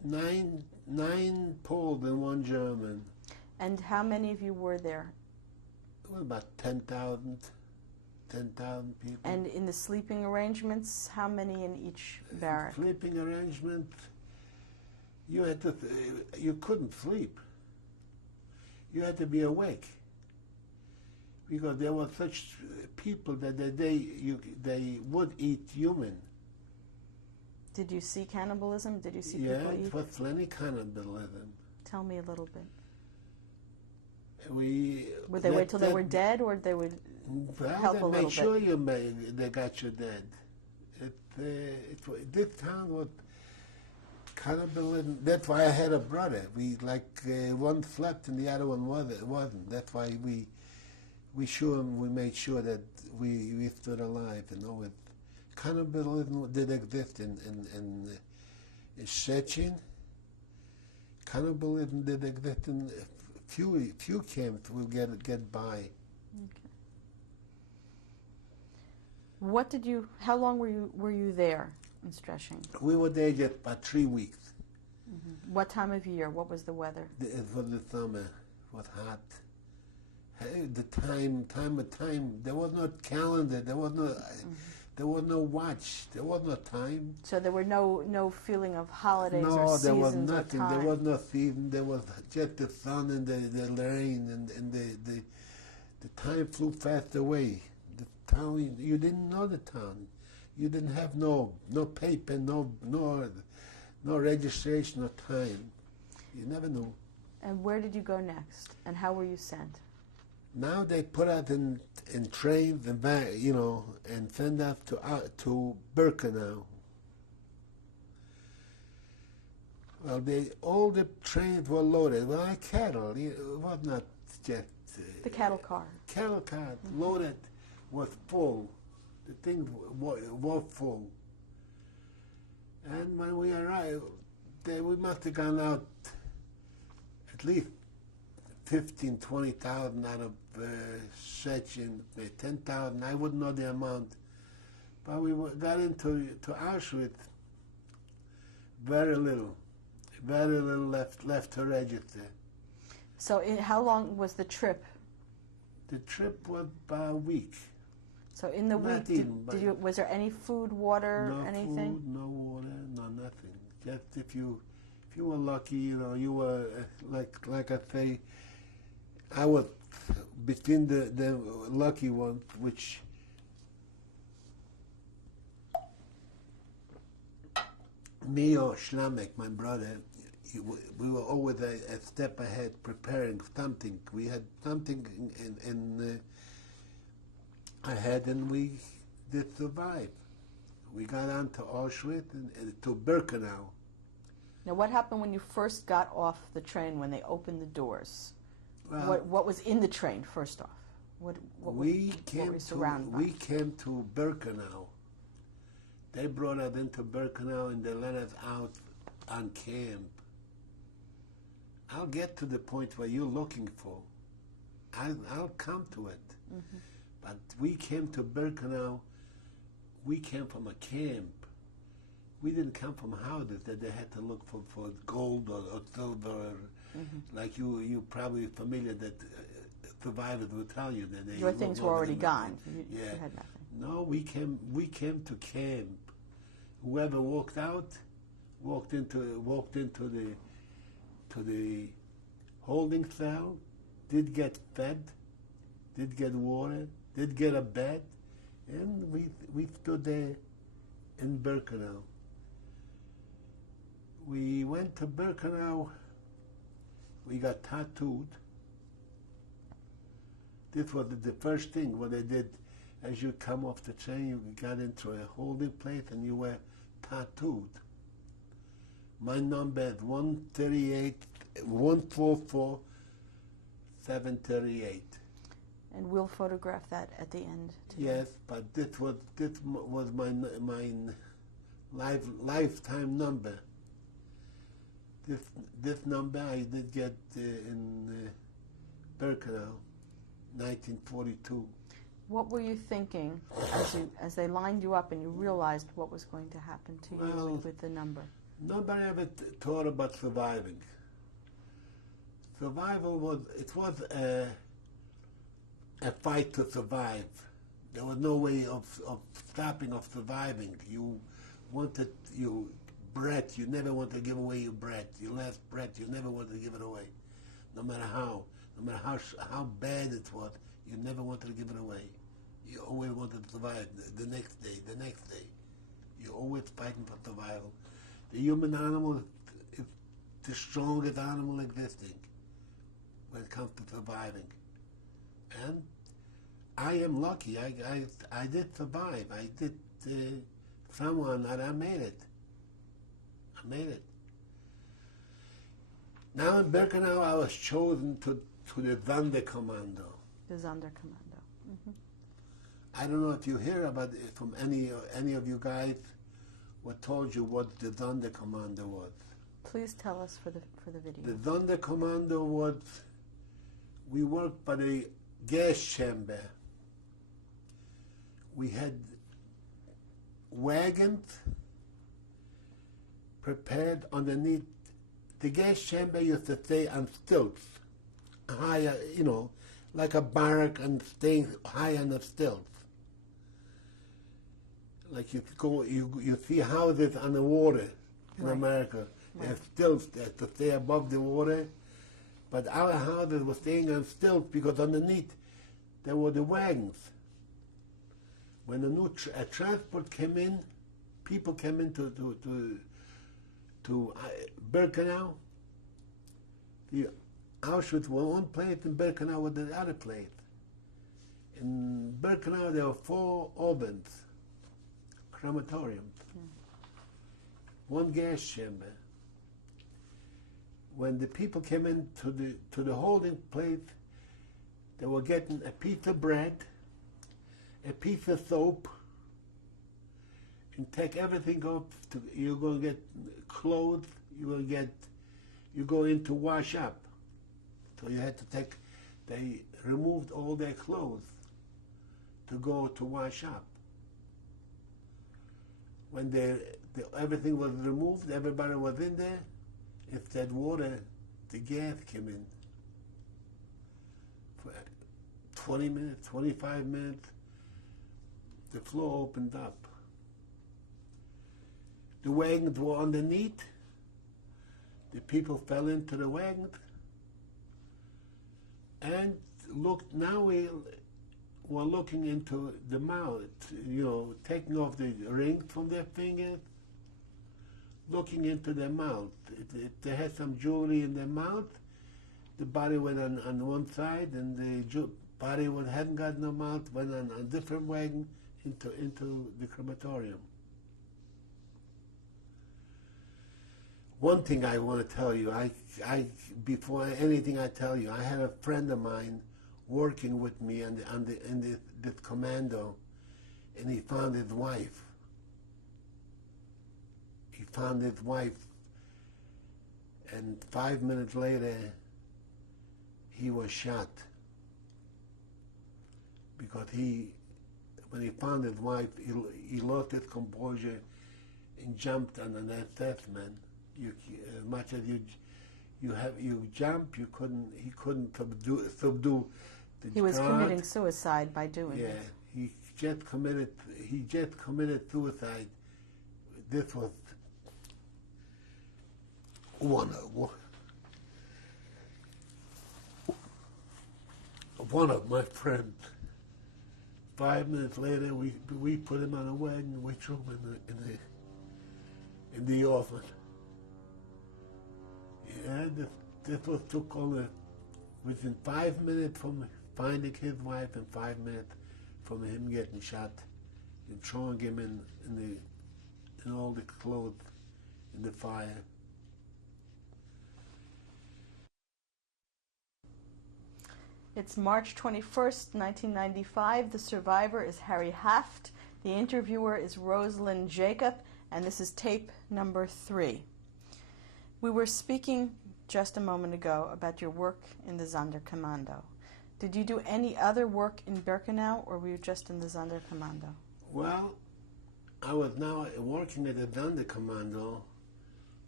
Nine Poles and one German. And how many of you were there? Well, about 10,000 people. And in the sleeping arrangements, how many in each barrack? Sleeping arrangement, you had to, you couldn't sleep. You had to be awake. Because there were such people that they would eat human. Did you see cannibalism? Did you see Yeah, people eat? it was plenty cannibalism. Tell me a little bit. Would they That- wait till they that- were dead, or they would Well, help they a little make sure bit? they got you dead. This town was cannibalism. That's why I had a brother. One slept and the other one wasn't. That's why we made sure that we stood alive. Cannibalism did exist in Chechen. Cannibalism did exist in few camps. Will get by. Okay. What did you? How long were you there in Streshing? We were there just about 3 weeks. Mm-hmm. What time of year? What was the weather? It was the summer. It was hot. Hey, the time. There was no calendar. There was no. There was no watch. There was no time. So there were no feeling of holidays or No, seasons there was or nothing. time. There was no season. There was just the sun and the rain, and the time flew fast away. The town, you didn't know the town. You didn't have no paper, no registration or time. You never knew. And where did you go next? And how were you sent? Now they put us in trains and and send us to Birkenau. Well, all the trains were loaded. Well, like cattle. It was not just The cattle car. cattle cars loaded, was full. The things were full. And when we arrived, we must have gone out at least 15, 20,000 out of Chechen, 10,000. I wouldn't know the amount. But we got into Auschwitz, very little left to register. So how long was the trip? The trip was about a week. So in the Not week, even, was there any food, water, no anything? food, no water, no nothing. Just if you were lucky, you were like I say, I was between the lucky ones, which me or Schlamek, my brother, we were always a step ahead, preparing something. We had something in ahead, and we did survive. We got on to Auschwitz and to Birkenau. Now, what happened when you first got off the train, when they opened the doors? Well, What was in the train, first off? What were you surrounded by? We came to Birkenau. They brought us into Birkenau and they let us out on camp. I'll get to the point where you're looking for. I'll come to it. Mm-hmm. But we came to Birkenau. We came from a camp. We didn't come from houses that they had to look for gold or silver. Mm-hmm. Like you probably familiar that survivors will tell you that Your things were already gone. You had nothing. No, we came to camp. Whoever walked out, walked into the holding cell, did get fed, did get water, did get a bed, and we stood there in Birkenau. We went to Birkenau. We got tattooed. This was the first thing what they did. As you come off the train, you got into a holding place and you were tattooed. My number is 144 738. And we'll photograph that at the end today. Yes, but this was my lifetime number. This number I did get in Birkenau, 1942. What were you thinking as they lined you up and you realized what was going to happen to you Well, with the number? Nobody ever thought about surviving. Survival was a fight to survive. There was no way of stopping of surviving. You wanted your breath, you never want to give away your breath. Your last breath, you never want to give it away. No matter how bad it was, you never wanted to give it away. You always wanted to survive the next day. You're always fighting for survival. The human animal is the strongest animal existing when it comes to surviving. And I am lucky. I did survive. I did someone, and I made it. Now in Birkenau, I was chosen to the Sonderkommando. The Sonderkommando. Mm-hmm. I don't know if you hear about it from any of you guys. What told you what the Sonderkommando was? Please tell us for the video. The Sonderkommando was, we worked by the gas chamber. We had wagons prepared underneath. The gas chamber used to stay on stilts, higher, like a barrack and staying high on the stilts. Like you see houses on the water in America. They have stilts there to stay above the water. But our houses were staying on stilts because underneath there were the wagons. When a new transport came in, people came into to Birkenau. The Auschwitz was one place, and Birkenau was the other place. In Birkenau there were 4 ovens, crematoriums, one gas chamber. When the people came into the holding place, they were getting a piece of bread, a piece of soap, and take everything up. You're going to get clothes. You go in to wash up. So you had to take. They removed all their clothes to go to wash up. When everything was removed, everybody was in there. If that water, the gas came in. For 20 minutes, 25 minutes, the floor opened up. The wagons were underneath. The people fell into the wagons. And now we were looking into the mouth, taking off the rings from their fingers, looking into their mouth. If they had some jewelry in their mouth, the body went on one side, and the body hadn't got no mouth, went on a different wagon into the crematorium. One thing I want to tell you, before anything I tell you, I had a friend of mine working with me in this commando, and he found his wife. He found his wife, and 5 minutes later, he was shot. Because when he found his wife, he lost his composure and jumped on an SS man. As much as you jump, he couldn't subdue the He was crowd. committing suicide by doing it. Yeah, he just committed suicide. This was one of my friends. 5 minutes later, we put him on a wagon, we threw him in the orphan. Yeah, this took only within 5 minutes from finding his wife and 5 minutes from him getting shot and throwing him in all the clothes in the fire. It's March 21st, 1995. The survivor is Harry Haft. The interviewer is Rosalind Jacob, and this is tape number 3. We were speaking just a moment ago about your work in the Sonderkommando. Did you do any other work in Birkenau, or were you just in the Sonderkommando? Well, I was now working at the Sonderkommando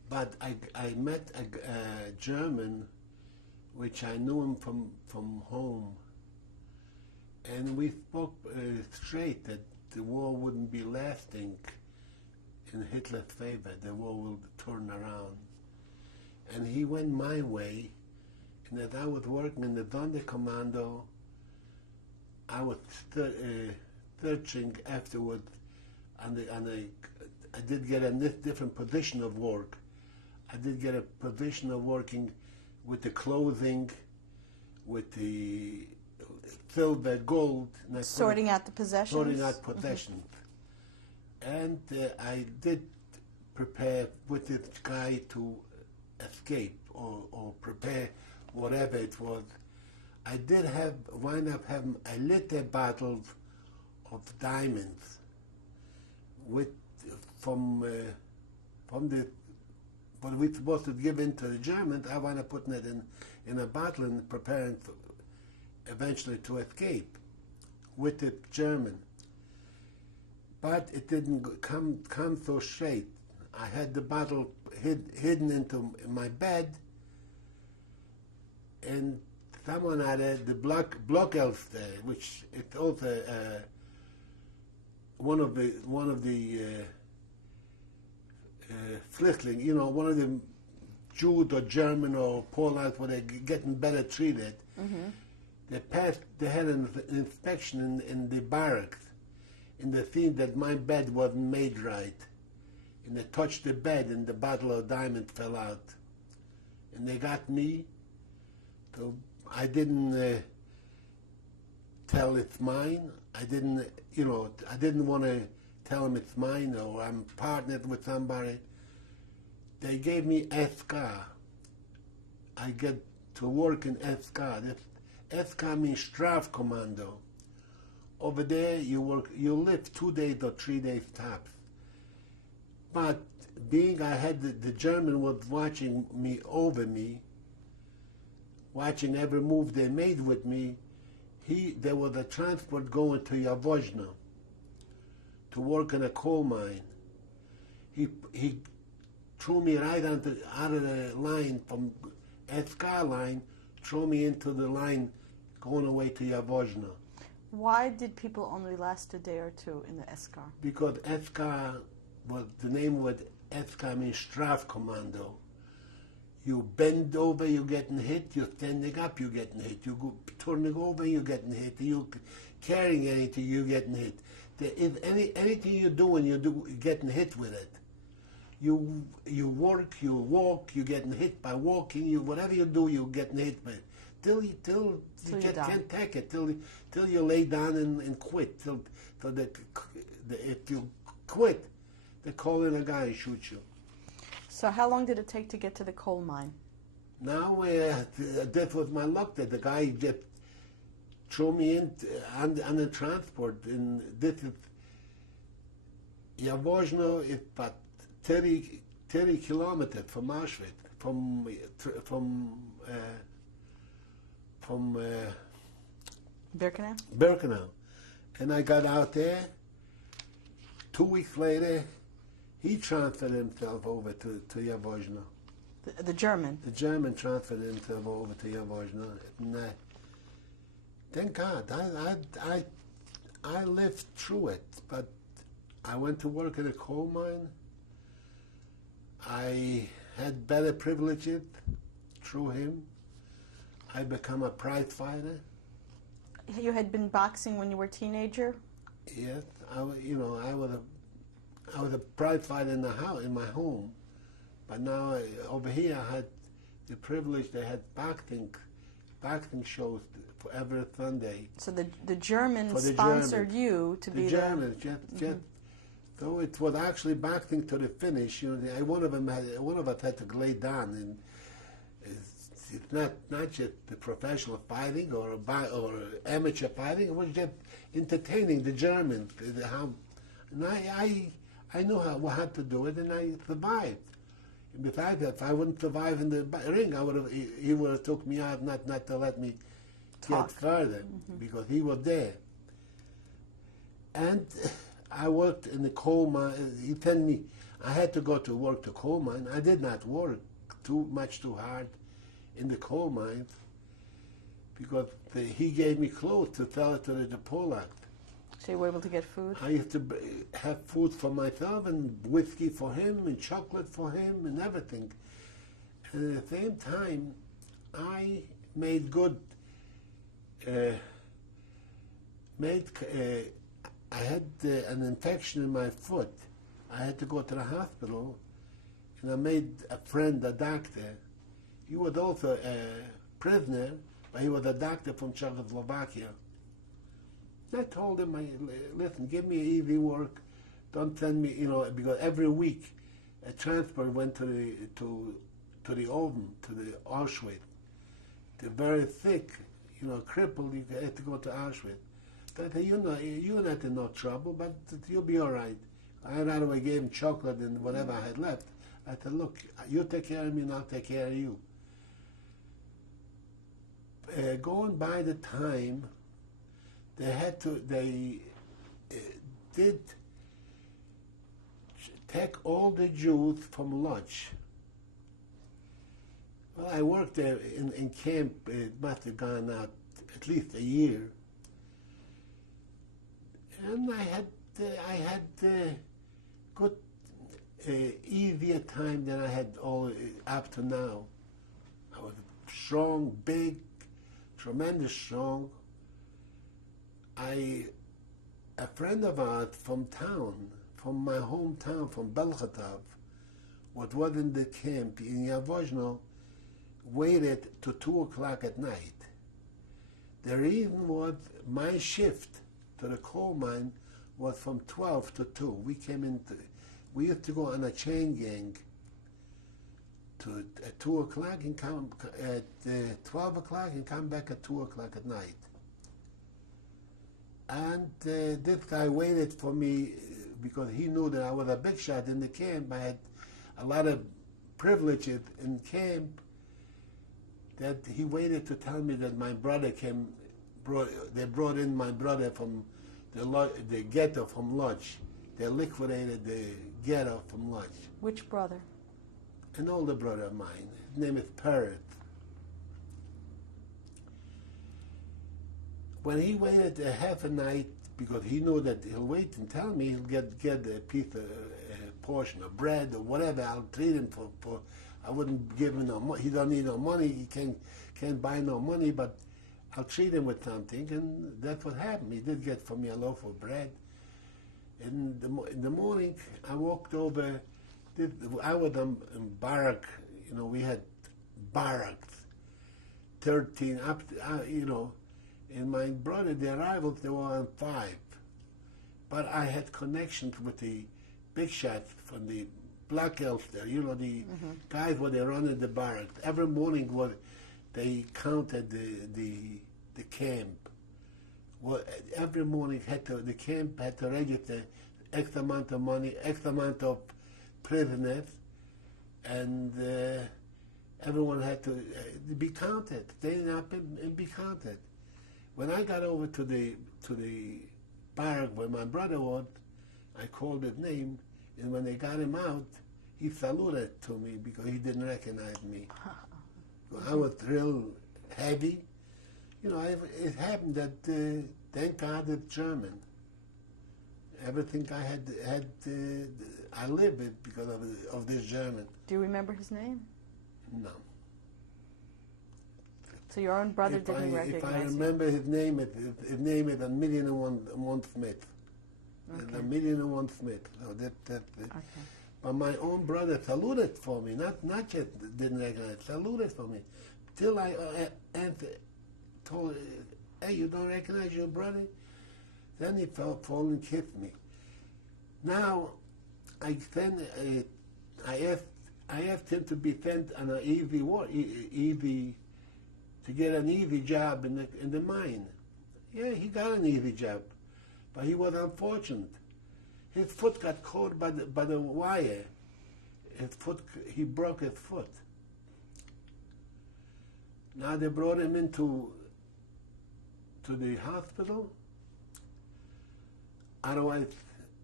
But I met a German, which I knew him from home, and we spoke straight that the war wouldn't be lasting in Hitler's favor. The war will turn around. And he went my way, and as I was working in the Sonderkommando, I was searching afterwards, and I did get a different position of work. I did get a position of working with the clothing, with the silver, gold. And Sorting out the possessions? Sorting out possessions. And I did prepare with this guy to escape or prepare whatever it was. I did wind up having a little bottles of diamonds from the what we're supposed to give in to the Germans. I wound up putting it in a bottle and preparing eventually to escape with the German. But it didn't come so straight. I had the bottle hidden into my bed, and someone had the block elf there, which it's also one of the Flüchtling, one of the Jews or German or Poles where they're getting better treated. Mm-hmm. They had an inspection in the barracks, and they seen that my bed wasn't made right. And they touched the bed, and the bottle of diamond fell out. And they got me. So I didn't tell it's mine. I didn't want to tell them it's mine or I'm partnered with somebody. They gave me SK. I get to work in SK. SK means Strafkommando. Over there, you live 2 days or 3 days tops. But being I had the German was watching me over me, watching every move they made with me, there was a transport going to Yavozhna to work in a coal mine. He threw me right out of the line from SK line, threw me into the line going away to Yavozhna. Why did people only last a day or two in the SK? Because SK was the name was SK means Strafkommando. You bend over, you're getting hit. You're standing up, you're getting hit. You go turning over, you're getting hit. You carrying anything, you're getting hit. If anything you're doing, you're getting hit with it. You work, you walk, you're getting hit by walking. Whatever you do, you're getting hit with. Till you can't take it. Till you lay down and quit. If you quit, they call in a guy and shoot you. So how long did it take to get to the coal mine? Now, that was my luck that the guy just threw me in on the transport. And this is, Yavozhna is about 30 kilometers from Auschwitz, from Birkenau. And I got out there. 2 weeks later, he transferred himself over to Yavozhna. The German? The German transferred himself over to Yavozhna. And thank God, I lived through it. But I went to work in a coal mine. I had better privileges through him. I became a prize fighter. You had been boxing when you were a teenager? Yes, I was a prize fighter in my home, but now over here I had the privilege. They had boxing shows for every Sunday. So the Germans sponsored you to be the Germans. Just so it was actually boxing to the finish. One of us had to lay down, and it's not just the professional fighting or amateur fighting. It was just entertaining the Germans. And I knew how to do it, and I survived. And besides that, if I wouldn't survive in the ring, he would have took me out, not to let me get further, because he was there. And I worked in the coal mine. He sent me I had to go to work the coal mine. I did not work too hard in the coal mine because he gave me clothes to sell it to the Polak. So you were able to get food? I used to have food for myself and whiskey for him and chocolate for him and everything. And at the same time, I made good. I had an infection in my foot. I had to go to the hospital, and I made a friend, a doctor. He was also a prisoner, but he was a doctor from Czechoslovakia. I told him, listen, give me easy work. Don't send me, because every week a transport went to the oven, to the Auschwitz. They're very sick, crippled. You had to go to Auschwitz. So I said, you're not in no trouble, but you'll be all right. I right away gave him chocolate and whatever I had left. I said, look, you take care of me and I'll take care of you. Going by the time, they did take all the Jews from Lodz. Well, I worked there in camp. It must have gone out at least a year. And I had good, easier time than I had all up to now. I was strong, big, tremendous strong. A friend of ours from town, from my hometown, from Belchatov, what was in the camp in Yavozhno, waited to 2 o'clock at night. The reason was my shift to the coal mine was from 12 to 2. We used to go on a chain gang at 2 o'clock and come at 12 o'clock and come back at 2 o'clock at night. And this guy waited for me because he knew that I was a big shot in the camp. I had a lot of privileges in camp, that he waited to tell me that my brother they brought in my brother from the ghetto from Lodz. They liquidated the ghetto from Lodz. Which brother? An older brother of mine. His name is Parrot. When he waited a half a night, because he knew that he'll wait and tell me, he'll get a piece of a portion of bread or whatever. I'll treat him for I wouldn't give him no money. He don't need no money. He can't buy no money, but I'll treat him with something, and that's what happened. He did get for me a loaf of bread. In the morning, I walked over. I was in barrack. We had barracks, 13 up. And my brother, the arrivals, they were on 5. But I had connections with the big shots from the Black Elster, the guys where they running the barracks. Every morning they counted the camp. Well, every morning the camp had to register X amount of money, X amount of prisoners, and everyone had to be counted, stay up and be counted. When I got over to the barrack where my brother was, I called his name, and when they got him out, he saluted to me because he didn't recognize me. I was real heavy. It happened that, thank God, it's German. Everything I had I lived it because of this German. Do you remember his name? No. So your own brother didn't recognize If I you? remember his name is 1,000,001 Smith. Okay. 1,000,001 Smith. So that's it. Okay. But my own brother saluted for me, not just didn't recognize, saluted for me. Till I told, hey, you don't recognize your brother? Then he fell and kissed me. Now, I asked him to be sent on an easy to get an easy job in the mine. Yeah, he got an easy job, but he was unfortunate. His foot got caught by the wire. He broke his foot. Now they brought him into the hospital. Otherwise,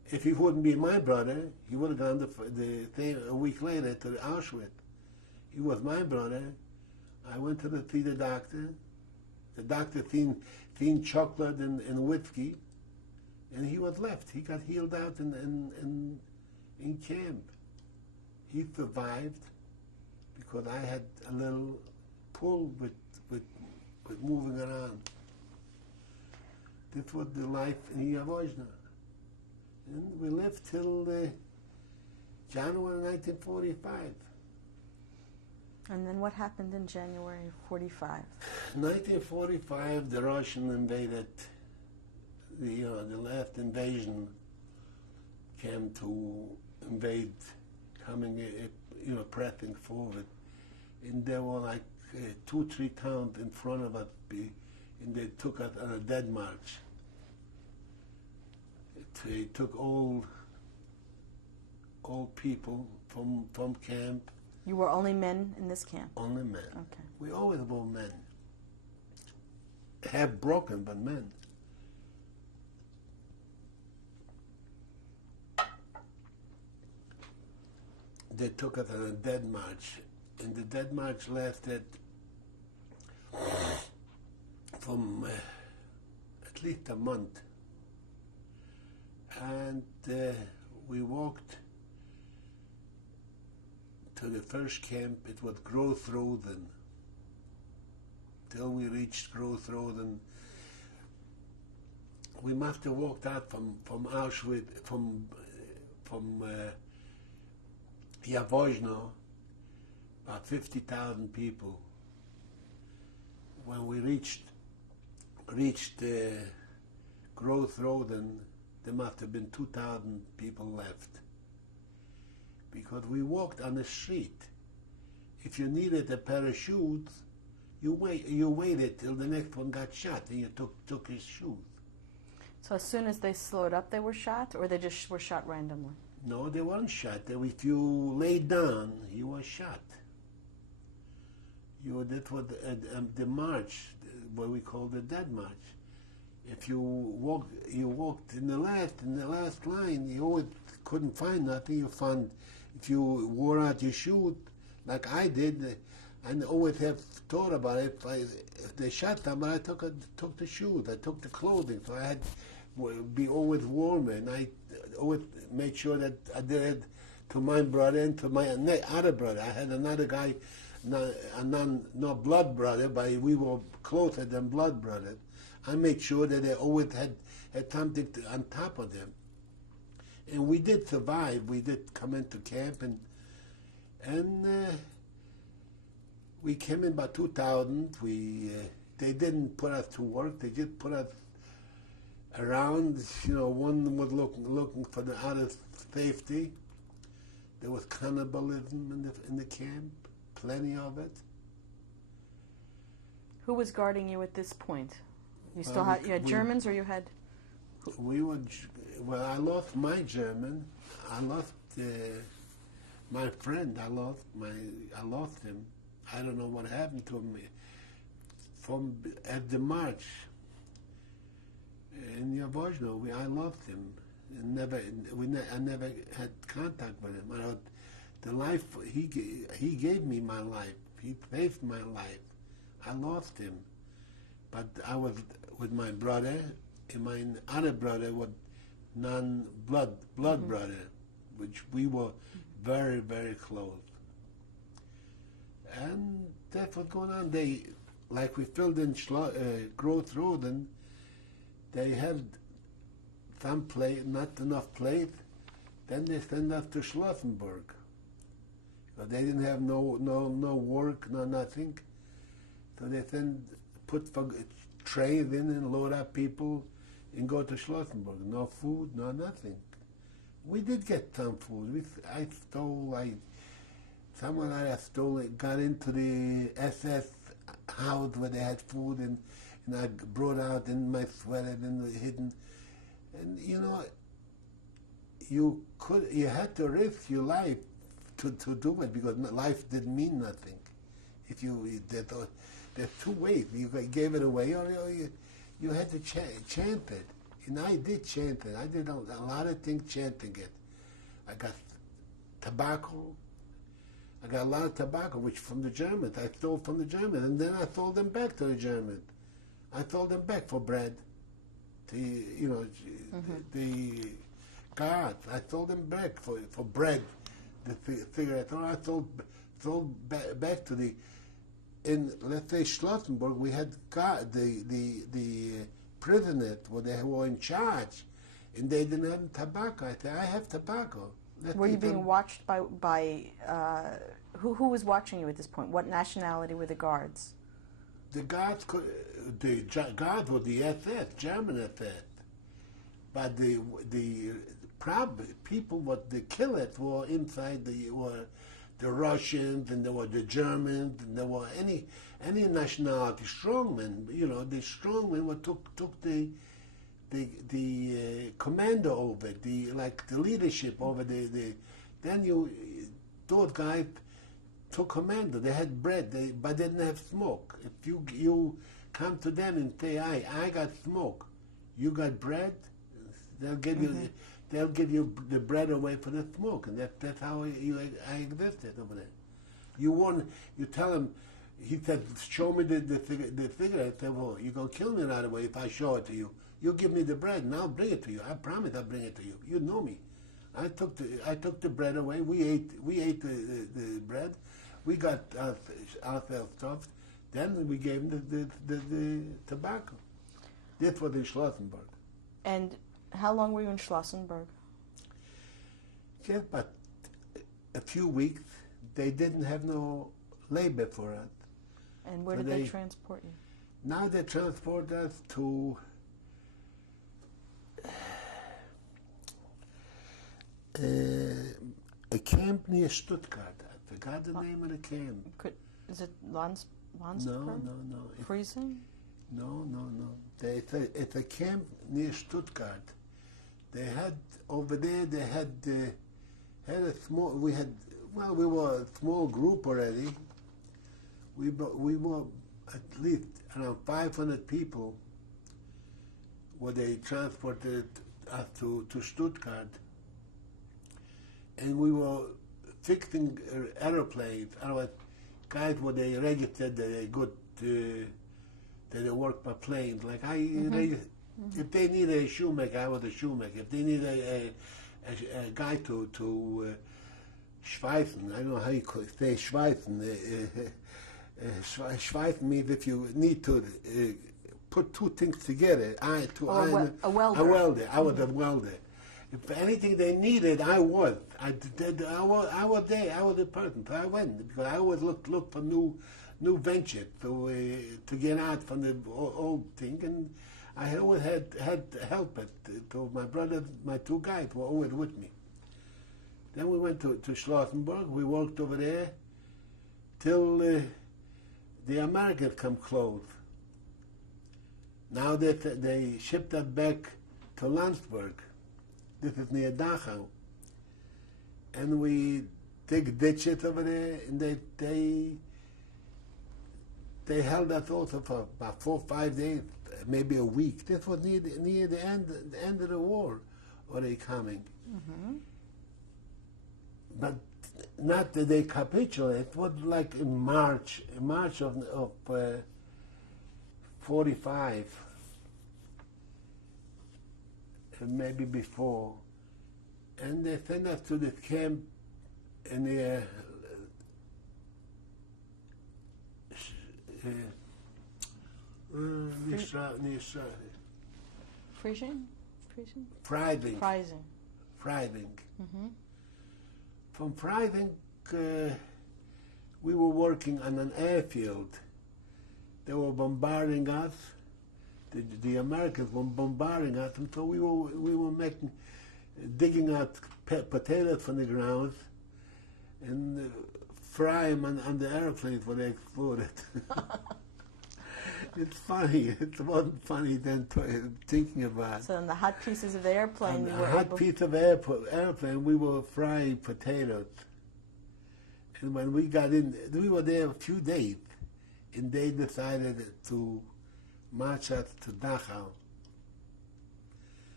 if he wouldn't be my brother, he would have gone the thing a week later to the Auschwitz. He was my brother. I went to see the doctor. The doctor seen chocolate and whiskey, and he was left. He got healed out in camp. He survived because I had a little pull with moving around. This was the life in Yavojna. And we lived till January 1945. And then what happened in January 45? 1945, the Russians invaded. The last invasion came to invade, pressing forward. And there were like 2-3 towns in front of us, and they took us on a dead march. They took old people from camp. You were only men in this camp? Only men. Okay. We always were men. Half broken, but men. They took us on a dead march, and the dead march lasted from at least a month. And we walked to the first camp. It was Großroden. Till we reached Großroden, we must have walked out from Auschwitz, from Yavojna, about 50,000 people. When we reached Großroden, there must have been 2,000 people left, because we walked on the street. If you needed a pair of shoes, you waited till the next one got shot, and you took his shoes. So as soon as they slowed up, they were shot, or they just were shot randomly? No, they weren't shot. If you laid down, you were shot. That was the march, what we call the dead march. If you walked in the last line, you always couldn't find nothing. You found, if you wore out your shoes, like I did, I always have thought about it. If they shot somebody, I took the shoes, I took the clothing, so I had to be always warm, and I always made sure that I did it to my brother and to my other brother. I had another guy, not blood brother, but we were closer than blood brothers. I made sure that they always had something on top of them. And we did survive. We did come into camp, and we came in about 2000. They didn't put us to work. They just put us around. One was looking for the other's safety. There was cannibalism in the camp, plenty of it. Who was guarding you at this point? You still had Germans, or you had? Well, I lost my German. I lost my friend. I lost him. I don't know what happened to him. At the march in Yavojna, I lost him. I never had contact with him. The life he gave me, my life. He saved my life. I lost him, but I was with my brother, and my other brother was blood brother, which we were very, very close. And that's what's going on. Like we filled in Großroden, they had some place, not enough place. Then they sent us to Schlossenburg. But they didn't have no work, no nothing. So they put trains in and load up people and go to Schlossenburg. No food, no nothing. We did get some food. Someone I stole it, got into the SS house where they had food, and I brought out in my sweater and hidden. And you had to risk your life to do it, because life didn't mean nothing. There's two ways. You gave it away, or you had to chance it. And I did chanting. I did a lot of things chanting it. I got tobacco. I got a lot of tobacco, which from the Germans. I stole from the Germans, and then I sold them back to the Germans. I sold them back for bread. The guards. I sold them back for bread. The cigarettes. Or I sold back to the. In, let's say, Schlossenburg, we had the prisoners where they were in charge, and they didn't have tobacco. I said, I have tobacco. Were you being watched by who was watching you at this point? What nationality were the guards? The guards were the SS, German SS. But the people what the killers were inside the Russians, and there were the Germans, and there were any nationality strongmen. The strongmen took the commando over the leadership over the. Then those guys took commando. They had bread, but they didn't have smoke. If you come to them and say, I got smoke, you got bread, they'll give you. They'll give you the bread away for the smoke, and that's how I existed over there. You tell him, he said, show me the cigarette. I said, well, you're going to kill me right away if I show it to you. You give me the bread, and I'll bring it to you. I promise I'll bring it to you. You know me. I took the bread away. We ate the bread. We got ourselves stuffed. Then we gave him the tobacco. This was in Schlossenburg. And how long were you in Schlossenburg? Just about a few weeks. They didn't have no labor for us. And where did they transport you? Now they transport us to a camp near Stuttgart. I forgot the name of the camp. Is it Landsberg? No. Freezing? No. It's a camp near Stuttgart. They had over there. They had a small. We were a small group already. We were at least around 500 people. Where they transported us to Stuttgart, and we were fixing airplanes. Guys, where they registered that they good. That they work by planes. Like if they need a shoemaker, I was a shoemaker. If they need a guy to schweißen, I don't know how you say schweißen. Schweißen means if you need to put two things together. A welder. A welder. I was a welder. If anything they needed, I was. I was there. I was the person. So I went because I always look for new venture to get out from the old thing, and I always had help. So my brothers, my two guys were always with me. Then we went to Schlossenburg. We worked over there till the Americans come close. Now they shipped us back to Landsberg. This is near Dachau. And we dig ditches over there, and they held us also for about 4 or 5 days, maybe a week. This was near the end of the war, were they coming. Mm-hmm. But not that they capitulated. It was like in March of 45, maybe before. And they sent us to this camp in the Freezing? Freising. Mm-hmm. From Freising, we were working on an airfield. They were bombarding us. The Americans were bombarding us, and so we were digging out potatoes from the ground and fry them on the airplanes when they exploded. It's funny. It wasn't funny then thinking about it. So on the hot pieces of the airplane, you were hot piece of airplane, we were frying potatoes. And when we got in, we were there a few days, and they decided to march us to Dachau.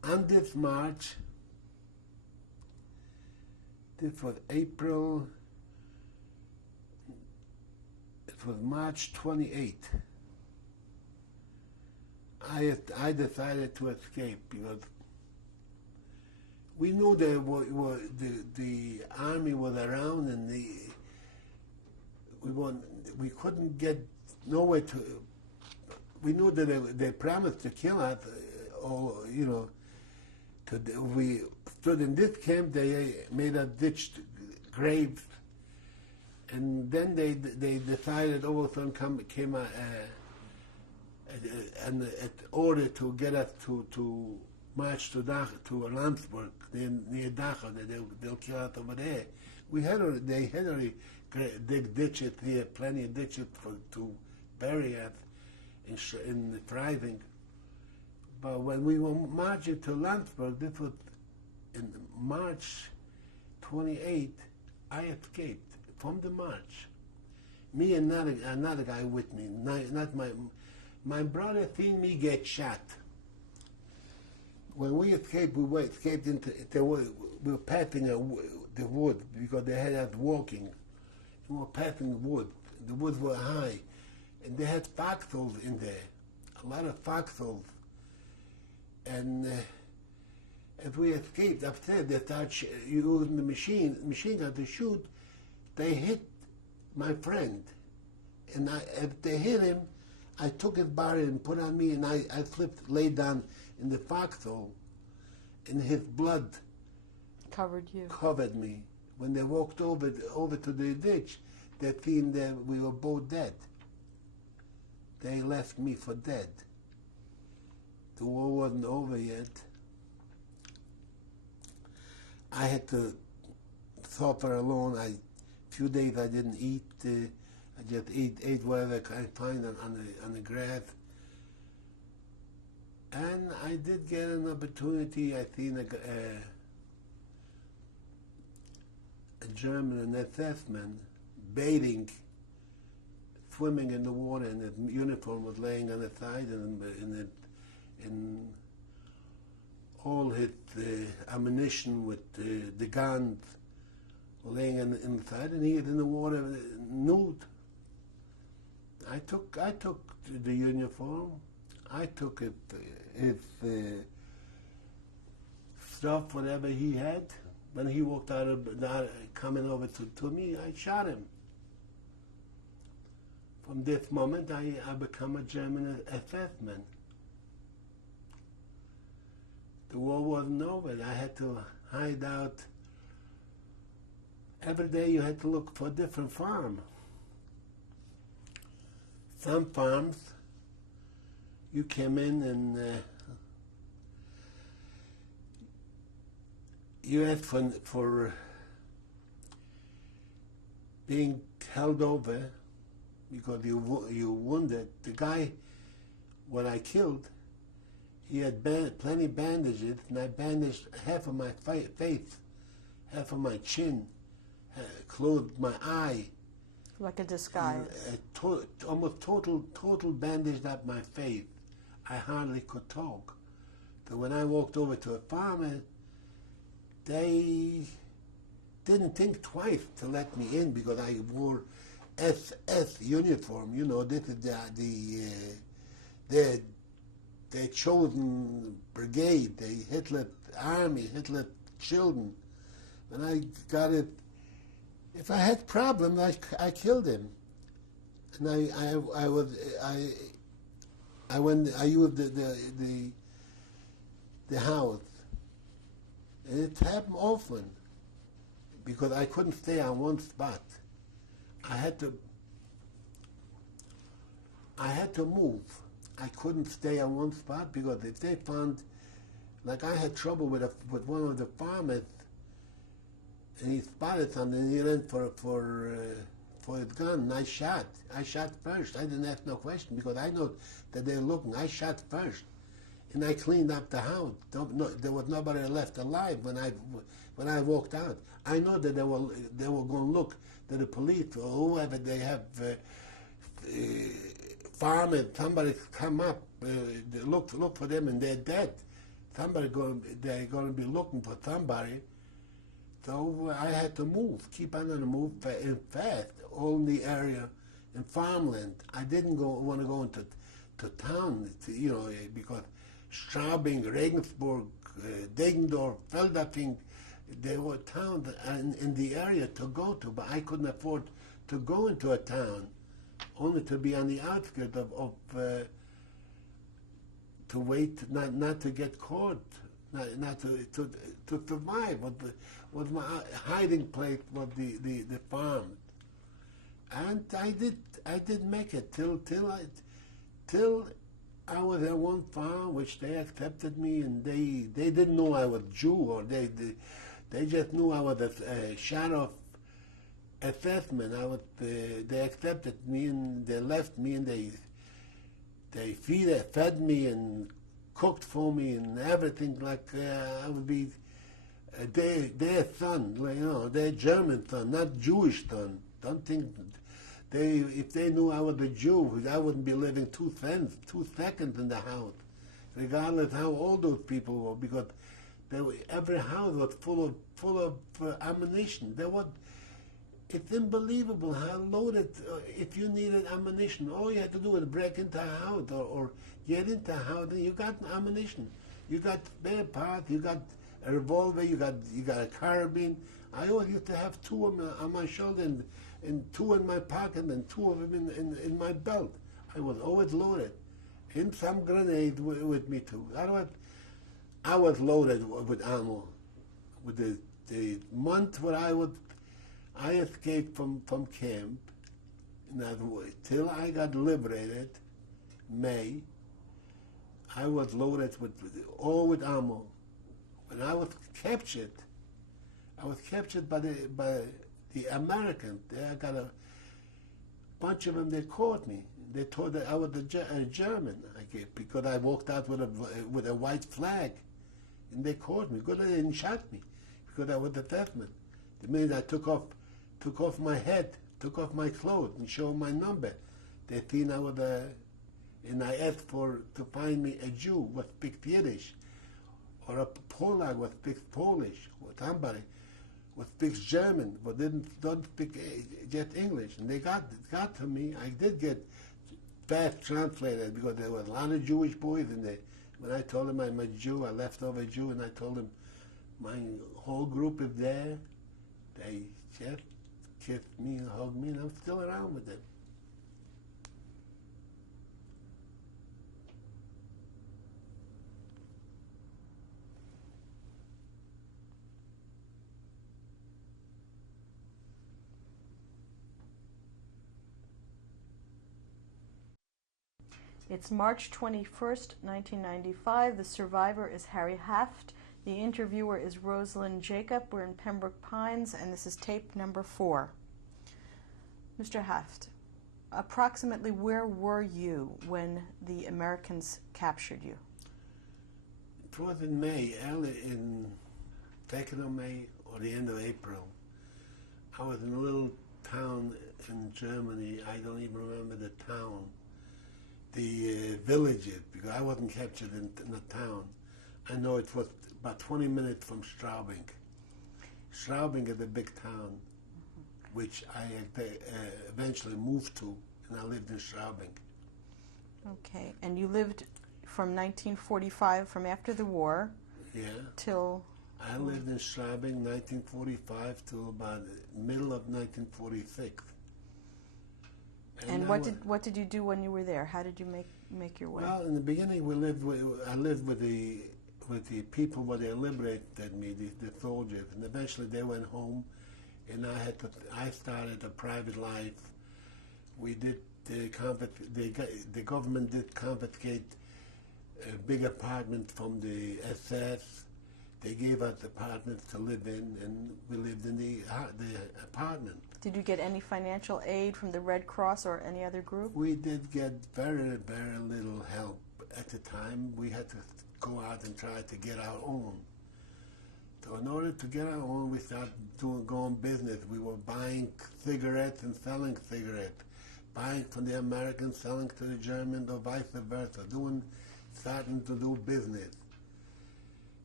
On this March, this was April, it was March 28th. I decided to escape because we knew the army was around, and we couldn't get nowhere to. We knew that they promised to kill us, or we stood in this camp. They made us ditch graves, and then they decided all of a sudden came an order to get us to march to Landsberg near Dachau. They'll kill us over there. They had already dig ditches here, plenty of ditches to bury us in Freising. But when we were marching to Landsberg, this was in March 28th, I escaped from the march. Me and another guy with me, not my brother seen me get shot. When we escaped, we escaped into we were passing the wood because they had us walking. We were passing the wood. The woods were high, and they had foxholes in there, a lot of foxholes. And as we escaped upstairs, they started using the machine gun to shoot. They hit my friend, and as they hit him, I took his body and put on me, and I laid down in the foxhole, and his blood covered me. When they walked over to the ditch, they seen that we were both dead. They left me for dead. The war wasn't over yet. I had to suffer alone. Few days I didn't eat. I just ate whatever I could find on the grass. And I did get an opportunity. I seen a German, an SS man, bathing, swimming in the water, and his uniform was laying on the side, and all his ammunition with the guns were laying inside, and he was in the water nude. I took the uniform. I took his stuff, whatever he had. When he walked out coming over to me, I shot him. From this moment, I become a German SS man. The war wasn't over. I had to hide out. Every day you had to look for a different farm. Some farms, you came in and you asked for being held over because you wounded. The guy, what I killed, he had plenty of bandages, and I bandaged half of my face, half of my chin, closed my eye. Like a disguise. Almost total bandaged up my face. I hardly could talk. So when I walked over to a farmer, they didn't think twice to let me in because I wore SS uniform. You know, this is their chosen brigade, the Hitler army, Hitler children. When I got it, if I had problems, I killed him. And I used the house. And it happened often because I couldn't stay on one spot. I had to move. I couldn't stay on one spot because if they found, like I had trouble with one of the farmers, and he spotted something, and he ran for his gun, and I shot. I shot first. I didn't ask no question because I know that they're looking. I shot first, and I cleaned up the house. There was nobody left alive when I walked out. I know that they were going to look, that the police or whoever they have, farmers, somebody come up, look for them, and they're dead. they're going to be looking for somebody. So I had to move, keep on the move fast, all in the area, in farmland. I didn't want to go into town, because Straubing, Regensburg, Deggendorf, Feldafing, there were towns in the area to go to, but I couldn't afford to go into a town, only to be on the outskirts to wait, not to get caught, not to survive. Was my hiding place was the farm, and I did make it till I was at one farm which they accepted me, and they didn't know I was Jew, or they just knew I was a shadow assessment. They accepted me, and they left me, and they fed me and cooked for me and everything, like I would be their son, their German son, not Jewish son. Don't think if they knew I was a Jew, I wouldn't be living 2 seconds in the house, regardless how old those people were, because every house was full of ammunition. It's unbelievable how loaded. If you needed ammunition, all you had to do was break into a house or get into a house, and you got ammunition. You got spare parts. You got a revolver. You got a carbine. I always used to have 2 on my shoulder and 2 in my pocket and 2 of them in my belt. I was always loaded, and some grenades with me too. I was loaded with ammo. With the month where I escaped from camp, till I got liberated, May, I was loaded with ammo. When I was captured by the Americans. I got a bunch of them. They caught me. They thought that I was a German, because I walked out with a white flag, and they caught me. Good, they didn't shot me because I was a theftsman. It means I took off my head, took off my clothes, and showed my number. They seen I was and I asked to find me a Jew who speaks Yiddish, or a Polak who speaks Polish, or somebody who speaks German, but don't speak just English. And they got to me. I did get fast translated, because there were a lot of Jewish boys in there. When I told them I'm a Jew, a leftover Jew, and I told them my whole group is there, they just kissed me and hugged me, and I'm still around with them. It's March 21st, 1995. The survivor is Harry Haft. The interviewer is Rosalind Jacob. We're in Pembroke Pines, and this is tape number 4. Mr. Haft, approximately where were you when the Americans captured you? It was in May, early in 2nd of May or the end of April. I was in a little town in Germany. I don't even remember the town. The villages, because I wasn't captured in the town. I know it was about 20 minutes from Straubing. Straubing is a big town, which I eventually moved to, and I lived in Straubing. Okay, and you lived from 1945, from after the war, till... I lived in Straubing 1945 till about the middle of 1946. And what did you do when you were there? How did you make your way? Well, in the beginning, I lived with the people where they liberated me, the soldiers, and eventually they went home, and I started a private life. We did the government did confiscate a big apartment from the SS. They gave us apartments to live in, and we lived in the apartment. Did you get any financial aid from the Red Cross or any other group? We did get very, very little help at the time. We had to go out and try to get our own. So in order to get our own, we started going business. We were buying cigarettes and selling cigarettes, buying from the Americans, selling to the Germans, or vice versa, starting to do business.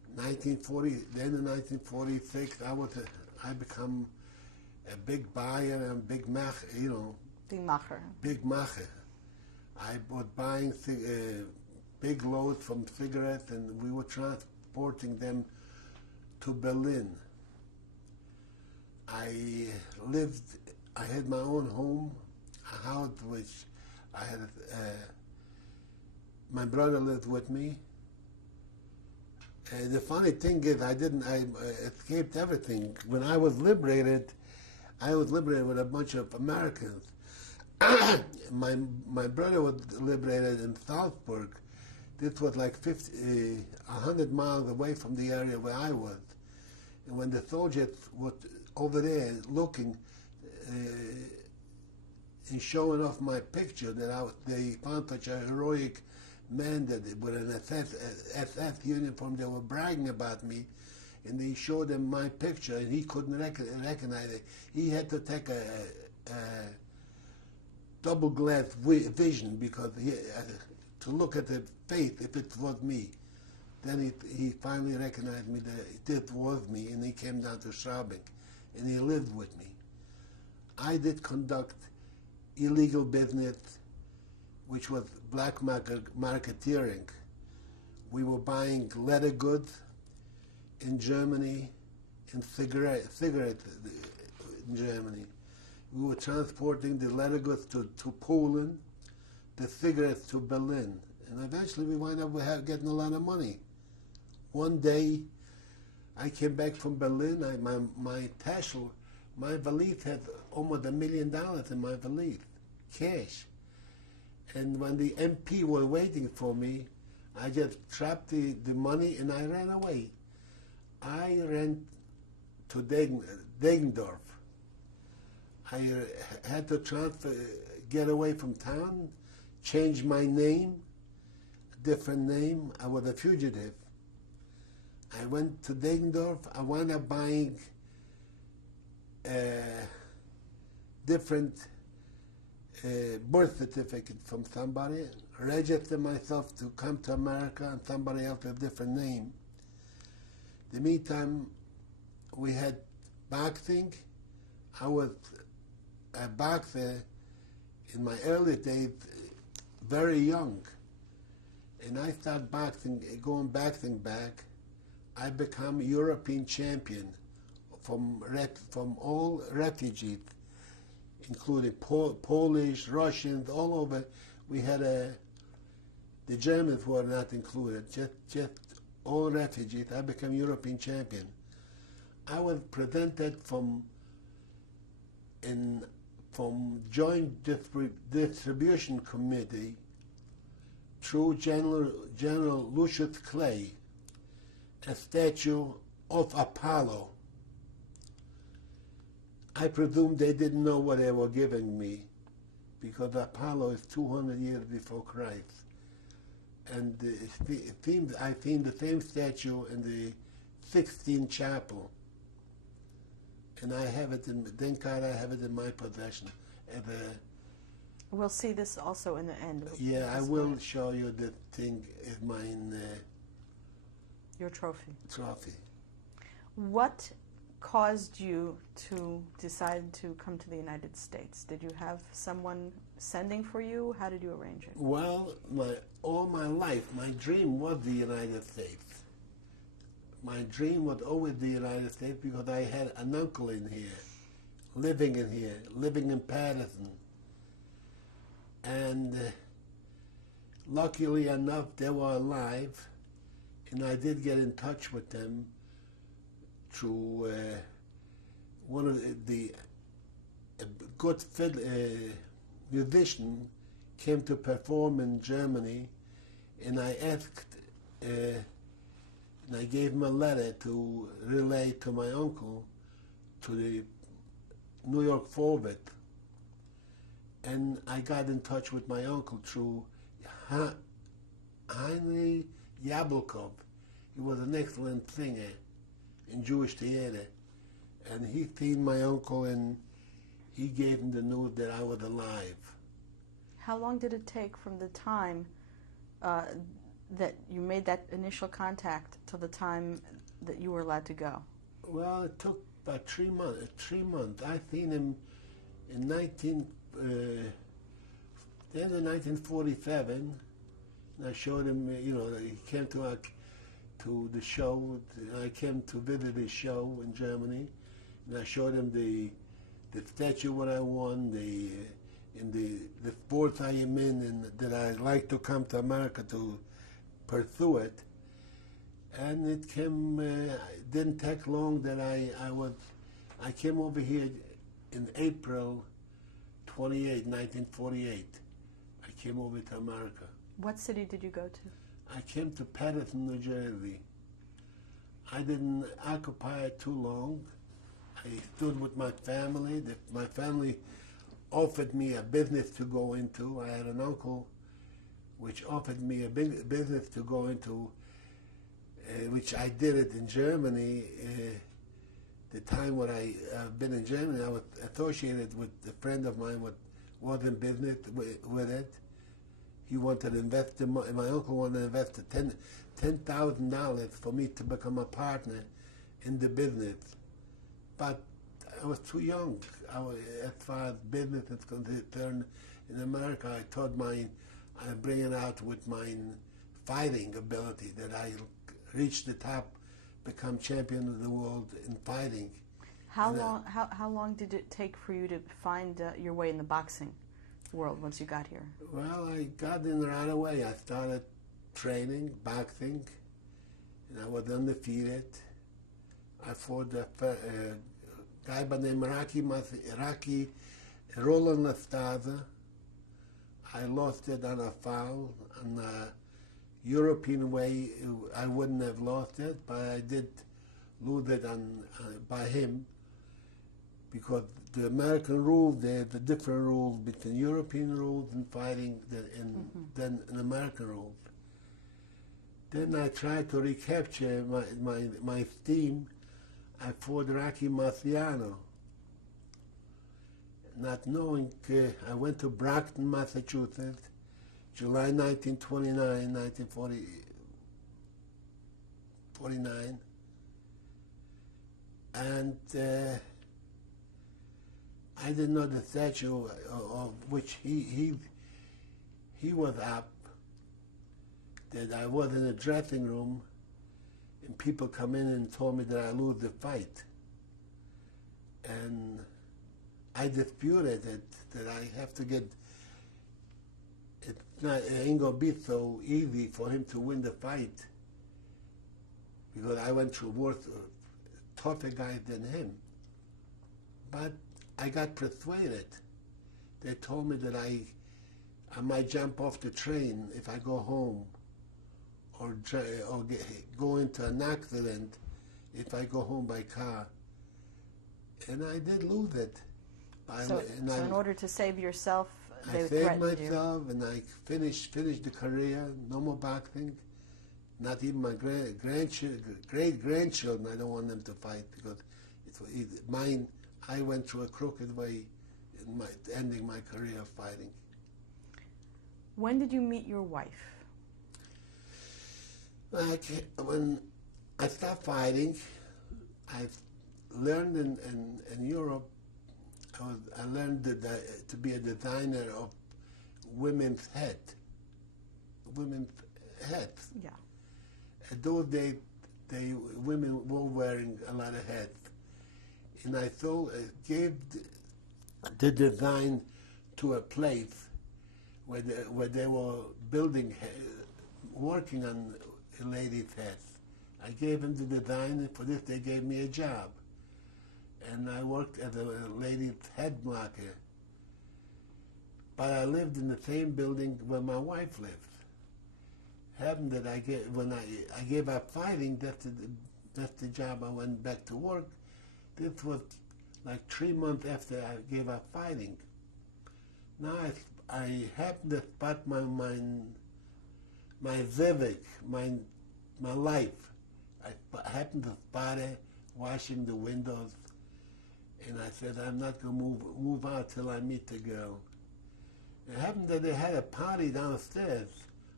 1940, then in 1946, I become a big buyer and big Die macher. big macher. I was buying big loads from cigarettes, and we were transporting them to Berlin. I had my own home, a house which I had, my brother lived with me. And the funny thing is, I escaped everything. When I was liberated with a bunch of Americans. My brother was liberated in Salzburg. This was like 100 miles away from the area where I was. And when the soldiers were over there looking and showing off my picture, they found such a heroic man that with an SS uniform, they were bragging about me, and they showed him my picture, and he couldn't recognize it. He had to take a double glass vision because to look at the face if it was me. Then he finally recognized me that it was me, and he came down to Straubing, and he lived with me. I did conduct illegal business, which was black marketeering. We were buying leather goods in Germany and cigarettes in Germany. We were transporting the leather goods to Poland, the cigarettes to Berlin. And eventually we wound up getting a lot of money. One day I came back from Berlin, my taschel, my valise had almost $1 million in my valise, cash. And when the MP were waiting for me, I just trapped the money and I ran away. I ran to Degendorf. I had to get away from town, change my name, a different name. I was a fugitive. I went to Degendorf. I wound up buying different birth certificate from somebody, register myself to come to America, and somebody else with a different name. In the meantime, we had boxing. I was a boxer in my early days, very young. And I started going boxing back. I became European champion from all refugees, including Polish, Russians, all over. We had the Germans were not included, just all refugees. I became European champion. I was presented from Joint Distribution Committee through General Lucius Clay, a statue of Apollo. I presume they didn't know what they were giving me, because Apollo is 200 years before Christ. And I've seen the same statue in the Sixtine Chapel. And I have it thank God I have it in my possession. We'll see this also in the end. Yeah, I will show you the thing is mine. Your trophy. Trophy. What caused you to decide to come to the United States? Did you have someone sending for you? How did you arrange it? Well, all my life, my dream was the United States. My dream was always the United States because I had an uncle in here, living in Patterson. And luckily enough, they were alive, and I did get in touch with them through one of a good musician came to perform in Germany, and I asked, and I gave him a letter to relay to my uncle, to the New York Forward, and I got in touch with my uncle through Heinrich Yablokov. He was an excellent singer in Jewish theater, and he seen my uncle and he gave him the news that I was alive. How long did it take from the time that you made that initial contact till the time that you were allowed to go? Well, it took about 3 months. 3 months. I seen him in the end of 1947. And I showed him, he came to the show. I came to visit his show in Germany, and I showed him the statue what I won, in the sports I am in, and that I like to come to America to pursue it. And it didn't take long that I came over here in April 28, 1948. I came over to America. What city did you go to? I came to Patterson, New Jersey. I didn't occupy it too long. I stood with my family. My family offered me a business to go into. I had an uncle which offered me a business to go into, which I did it in Germany. The time when I've been in Germany, I was associated with a friend of mine was in business with it. He wanted to invest my uncle wanted to invest $10,000 for me to become a partner in the business. But I was too young. As far as business is concerned, in America, I thought I'm bringing out with my fighting ability that I reach the top, become champion of the world in fighting. How long did it take for you to find your way in the boxing world once you got here? Well, I got in right away. I started training, boxing, and I was undefeated. I fought a guy by the name Rocky Roland Lastaza. I lost it on a foul. On a European way, I wouldn't have lost it, but I did lose it by him, because the American rules, there's a different rules between European rules and fighting than an American rules. Then I tried to recapture my esteem. I fought Rocky Marciano. Not knowing, I went to Brockton, Massachusetts, July 1929, 1949, and I didn't know the statue of which he was up, that I was in a dressing room, and people come in and told me that I lose the fight. And I disputed it, that I have to get, it ain't gonna be so easy for him to win the fight, because I went through worse, tougher guys than him. But I got persuaded. They told me that I might jump off the train if I go home, or go into an accident if I go home by car. And I did lose it. So in order to save yourself, they I saved threatened myself, you. and I finished the career. No more boxing. Not even my great-grandchildren. I don't want them to fight, because it's mine. I went through a crooked way in ending my career of fighting. When did you meet your wife? When I stopped fighting, I learned in Europe. I learned to be a designer of women's heads. Yeah. At those days, women were wearing a lot of hats, and I gave the design to a place where they were working on ladies' heads. I gave them the design, and for this they gave me a job. And I worked as a lady's head marker. But I lived in the same building where my wife lived. Happened that when I gave up fighting, that's the job I went back to work. This was like 3 months after I gave up fighting. Now I happened to spot my Civic, my life. I happened to spot it washing the windows. And I said, I'm not going to move out till I meet the girl. It happened that they had a party downstairs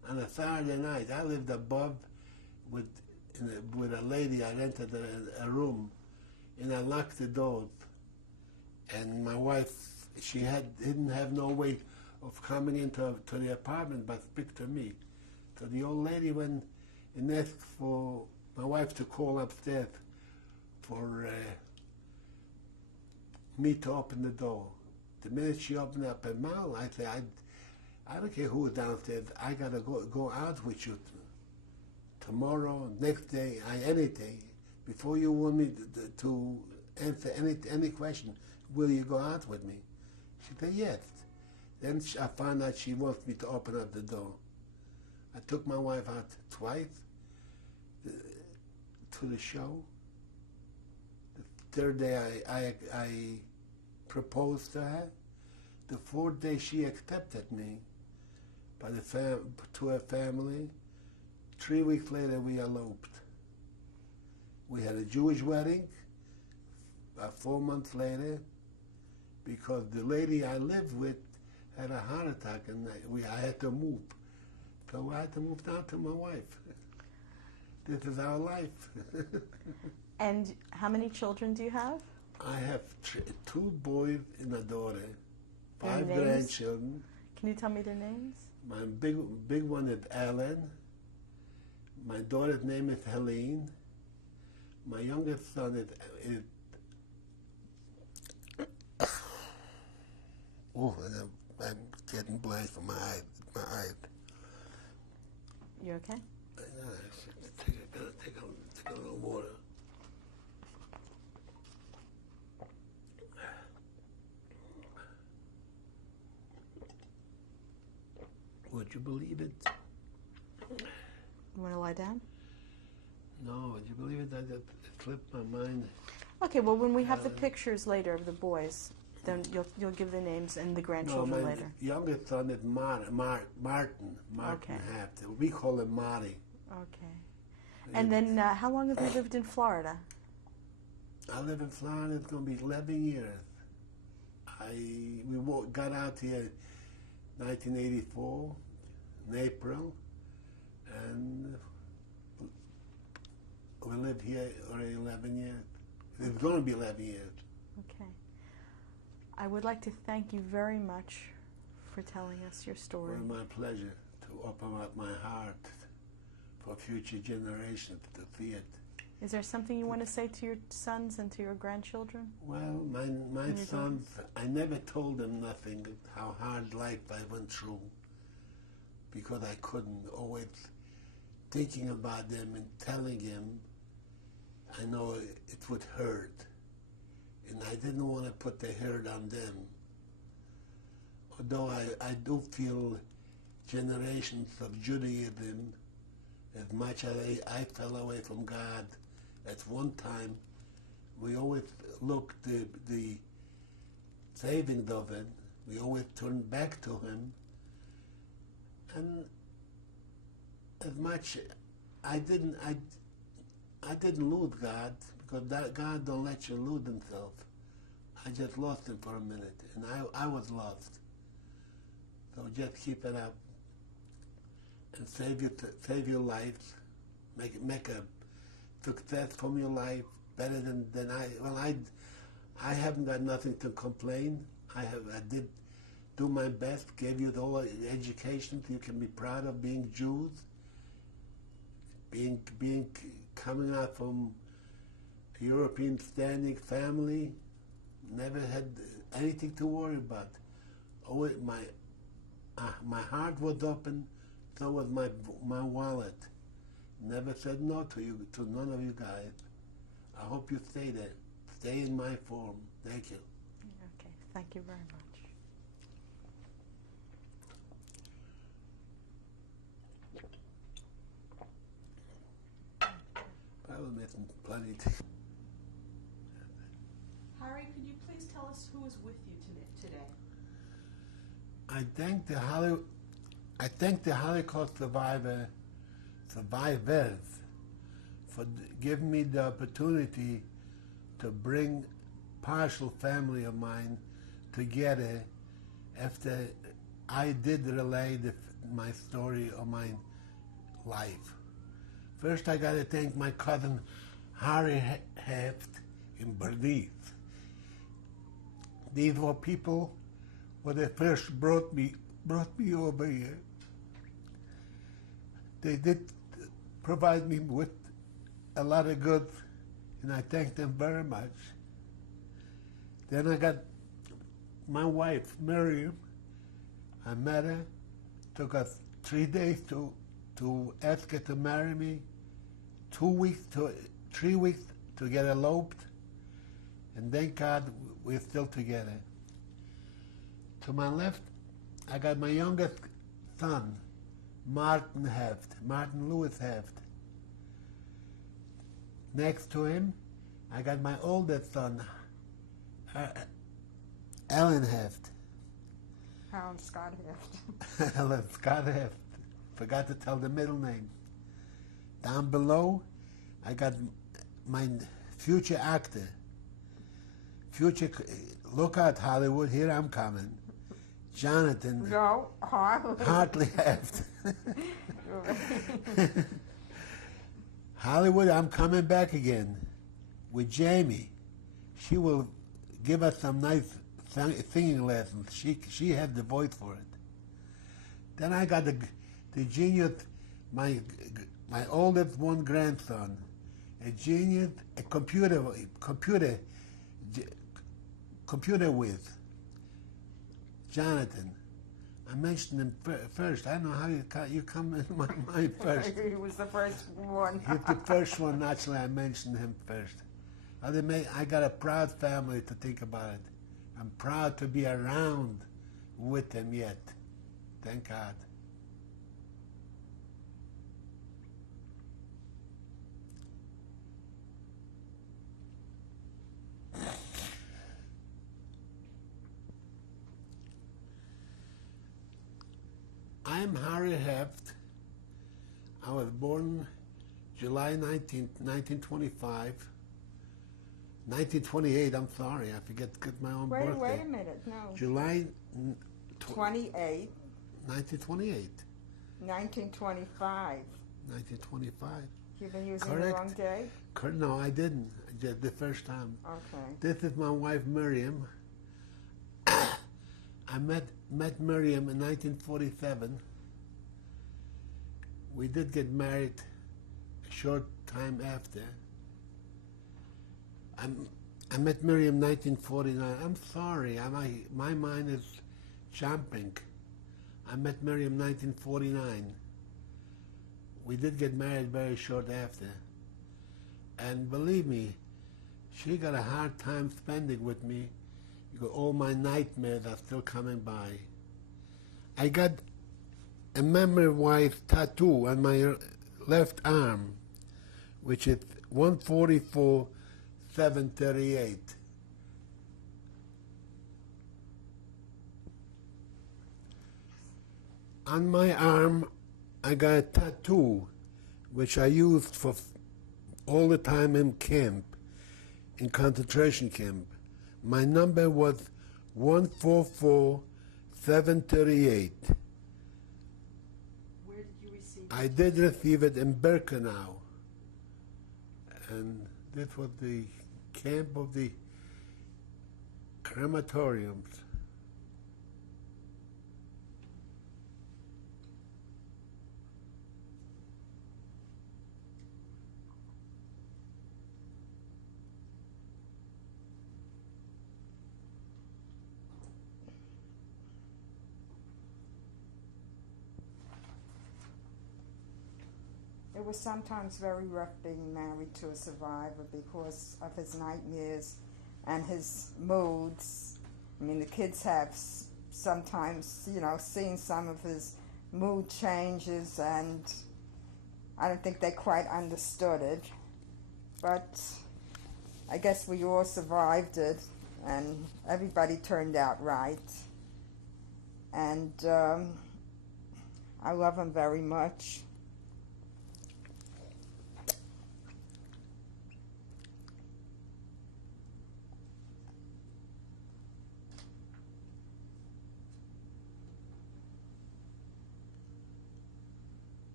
on a Saturday night. I lived above with a lady. I rented a room, and I locked the doors. And my wife, she didn't have no way of coming into the apartment but speak to me. So the old lady went and asked for my wife to call upstairs for me to open the door. The minute she opened up her mouth, I said, I don't care who's downstairs. I gotta go out with you tomorrow, next day, any day. Before you want me to answer any question, will you go out with me? She said yes. Then I found out she wants me to open up the door. I took my wife out twice to the show. The third day I proposed to her. The fourth day she accepted me to her family. 3 weeks later we eloped. We had a Jewish wedding 4 months later because the lady I lived with had a heart attack and I had to move. So I had to move down to my wife. This is our life. And how many children do you have? I have 2 boys and a daughter, Their 5 names? grandchildren. Can you tell me their names? My big one is Alan. My daughter's name is Helene. My youngest son is oh, I'm getting blind from my eyes. You okay? Take a little water. Would you believe it? You want to lie down? No, would you believe it? That it slipped my mind. Okay, well, when we have the pictures later of the boys, then you'll give the names and the grandchildren my later. youngest son is Martin Okay. Haft. We call him Marty. Okay. And then how long have you lived in Florida? I live in Florida. It's going to be 11 years. We got out here in 1984 in April, and we lived here already 11 years. It's going to be 11 years. Okay. I would like to thank you very much for telling us your story. Well, my pleasure to open up my heart for future generations to see it. Is there something you want to say to your sons and to your grandchildren? Well, my sons, I never told them nothing, how hard life I went through, because I couldn't. Always thinking about them and telling them, I know it would hurt. And I didn't want to put the hurt on them. Although I do feel generations of Judaism, as much as I fell away from God at one time, we always looked the savings of it. We always turned back to Him. And as much I didn't lose God, because God don't let you lose Himself. I just lost Him for a minute, and I was lost. So just keep it up and save your lives. Make a success from your life better than I. Well, I haven't got nothing to complain. I did do my best. Gave you the whole education you can be proud of, being Jews. Coming out from a European standing family, never had anything to worry about. Always my heart was open, so was my wallet. Never said no to none of you guys. I hope you stay there. Stay in my form. Thank you. Okay, thank you very much. I was missing plenty. Harry, could you please tell us who is with you today? I thank the Holocaust survivors for giving me the opportunity to bring partial family of mine together after I did relay my story of my life. First, I got to thank my cousin Harry Haft in Berlin. These were people when they first brought me over here. They did provide me with a lot of goods, and I thank them very much. Then I got my wife, Miriam. I met her. Took us 3 days to ask her to marry me. 3 weeks to get eloped. And thank God we're still together. To my left, I got my youngest son, Martin Lewis Haft. Next to him, I got my oldest son, Alan Haft. Alan Scott Haft. Alan Scott Haft. Forgot to tell the middle name. Down below, I got my future actor. Look out, Hollywood, here I'm coming. Jonathan. No, Hartley Haft. Hollywood, I'm coming back again with Jamie. She will give us some nice singing lessons. She had the voice for it. Then I got the genius, my oldest one grandson, a genius, a computer whiz, Jonathan. I mentioned him first. I don't know how you come in my mind first. He was the first one. He's the first one. Naturally, I mentioned him first. I got a proud family to think about it. I'm proud to be around with them yet. Thank God. I'm Harry Haft. I was born July 19th, 1925. 1928, I'm sorry, I forget my own birthday. Wait a minute, no. July 28. 1928. 1925. 1925. You've been using Correct. the wrong day? No, I didn't. Just the first time. Okay. This is my wife, Miriam. I met Miriam in 1947. We did get married a short time after. I met Miriam in 1949. I'm sorry, my mind is jumping. I met Miriam in 1949. We did get married very short after. And believe me, she got a hard time spending with me. All my nightmares are still coming by. I got a memory wife tattoo on my left arm, which is 144-738. On my arm, I got a tattoo, which I used for all the time in camp, in concentration camp. My number was 144-738. Where did you receive it? I did receive it in Birkenau. And this was the camp of the crematoriums. It was sometimes very rough being married to a survivor because of his nightmares and his moods. I mean, the kids have sometimes, seen some of his mood changes, and I don't think they quite understood it. But I guess we all survived it, and everybody turned out right. And I love him very much.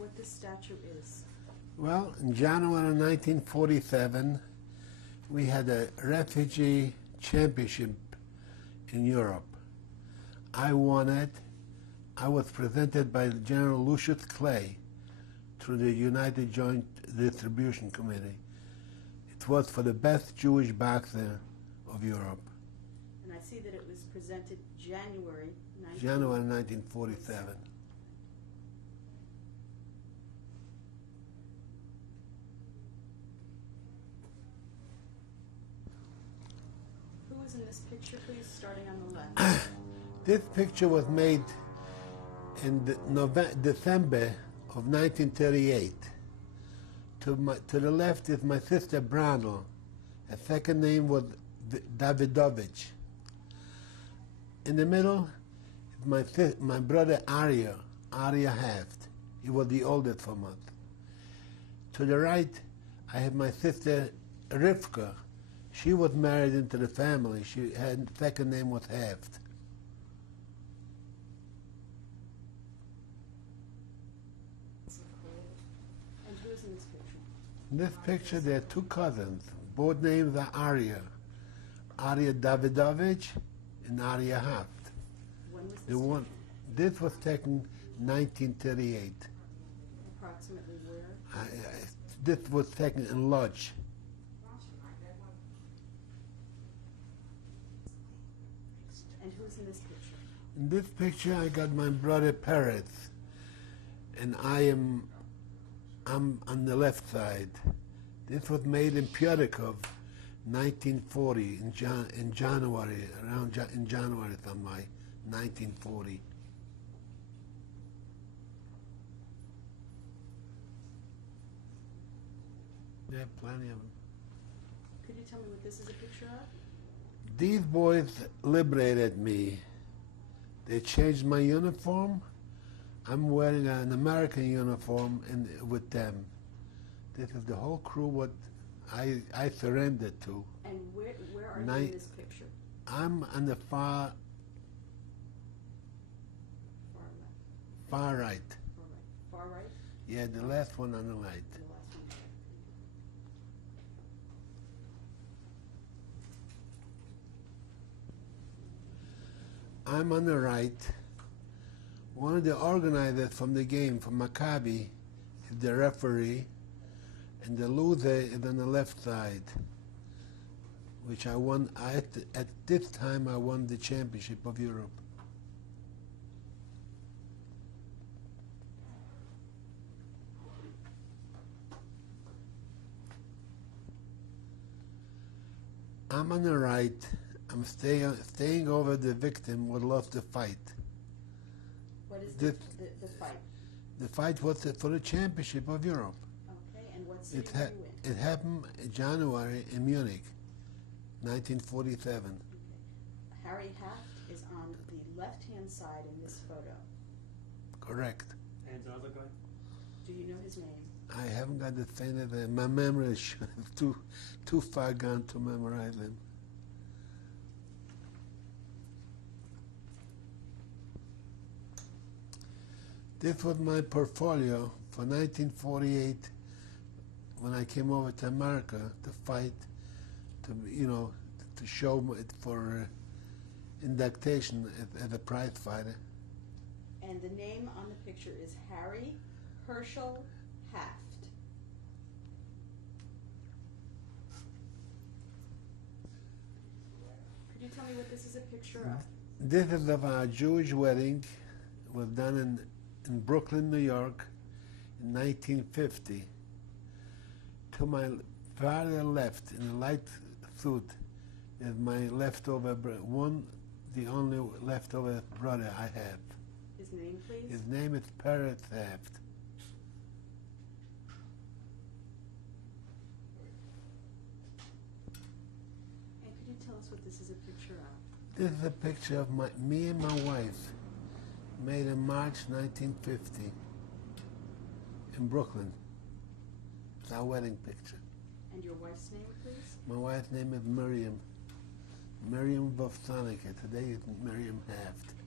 what this statue is. Well, in January 1947, we had a refugee championship in Europe. I won it. I was presented by General Lucius Clay through the United Joint Distribution Committee. It was for the best Jewish boxer of Europe. And I see that it was presented January 1947. Who is in this picture, please, starting on the left? This picture was made in December of 1938. To the left is my sister Brandl. Her second name was Davidovich. In the middle is my brother Arya Haft. He was the oldest from us. To the right, I have my sister Rivka. She was married into the family. Her second name was Haft. And who is in this picture? In this picture, there are two cousins. Both names are Arya Davidovich and Arya Haft. When was this The one, this was taken 1938. approximately where? This was taken in Lodz. And who's in this picture? In this picture, I got my brother Peretz, and I'm on the left side. This was made in Pyotrkov, 1940, in January, in January somewhere, 1940. There are plenty of them. Could you tell me what this is a picture of? These boys liberated me. They changed my uniform. I'm wearing an American uniform with them. This is the whole crew what I surrendered to. And where are you in this picture? I'm on the far Far left. right. Far right. Far right? Yeah, the last one on the right. And the last one. I'm on the right. One of the organizers from the game, from Maccabi, is the referee, and the loser is on the left side, which I won. At this time, I won the championship of Europe. I'm on the right. I'm staying over the victim who lost the fight. What is This- the fight? The fight was for the championship of Europe. Okay, and what city were you in? It happened in January in Munich, 1947. Okay. Harry Haft is on the left-hand side in this photo. Correct. And the other guy? Do you know his name? I haven't got the thing that my memory is too far gone to memorize them. This was my portfolio for 1948 when I came over to America to fight, to show it for induction as a prize fighter. And the name on the picture is Harry Herschel Haft. Could you tell me what this is a picture of? This is of our Jewish wedding. It was done in Brooklyn, New York, in 1950. To my far left, in a light suit, is my leftover the only leftover brother I have. His name, please? His name is Peretz Haft. And could you tell us what this is a picture of? This is a picture of me and my wife, made in March 1950 in Brooklyn. It's our wedding picture. And your wife's name, please? My wife's name is Miriam Vovsanica. Today is Miriam Haft.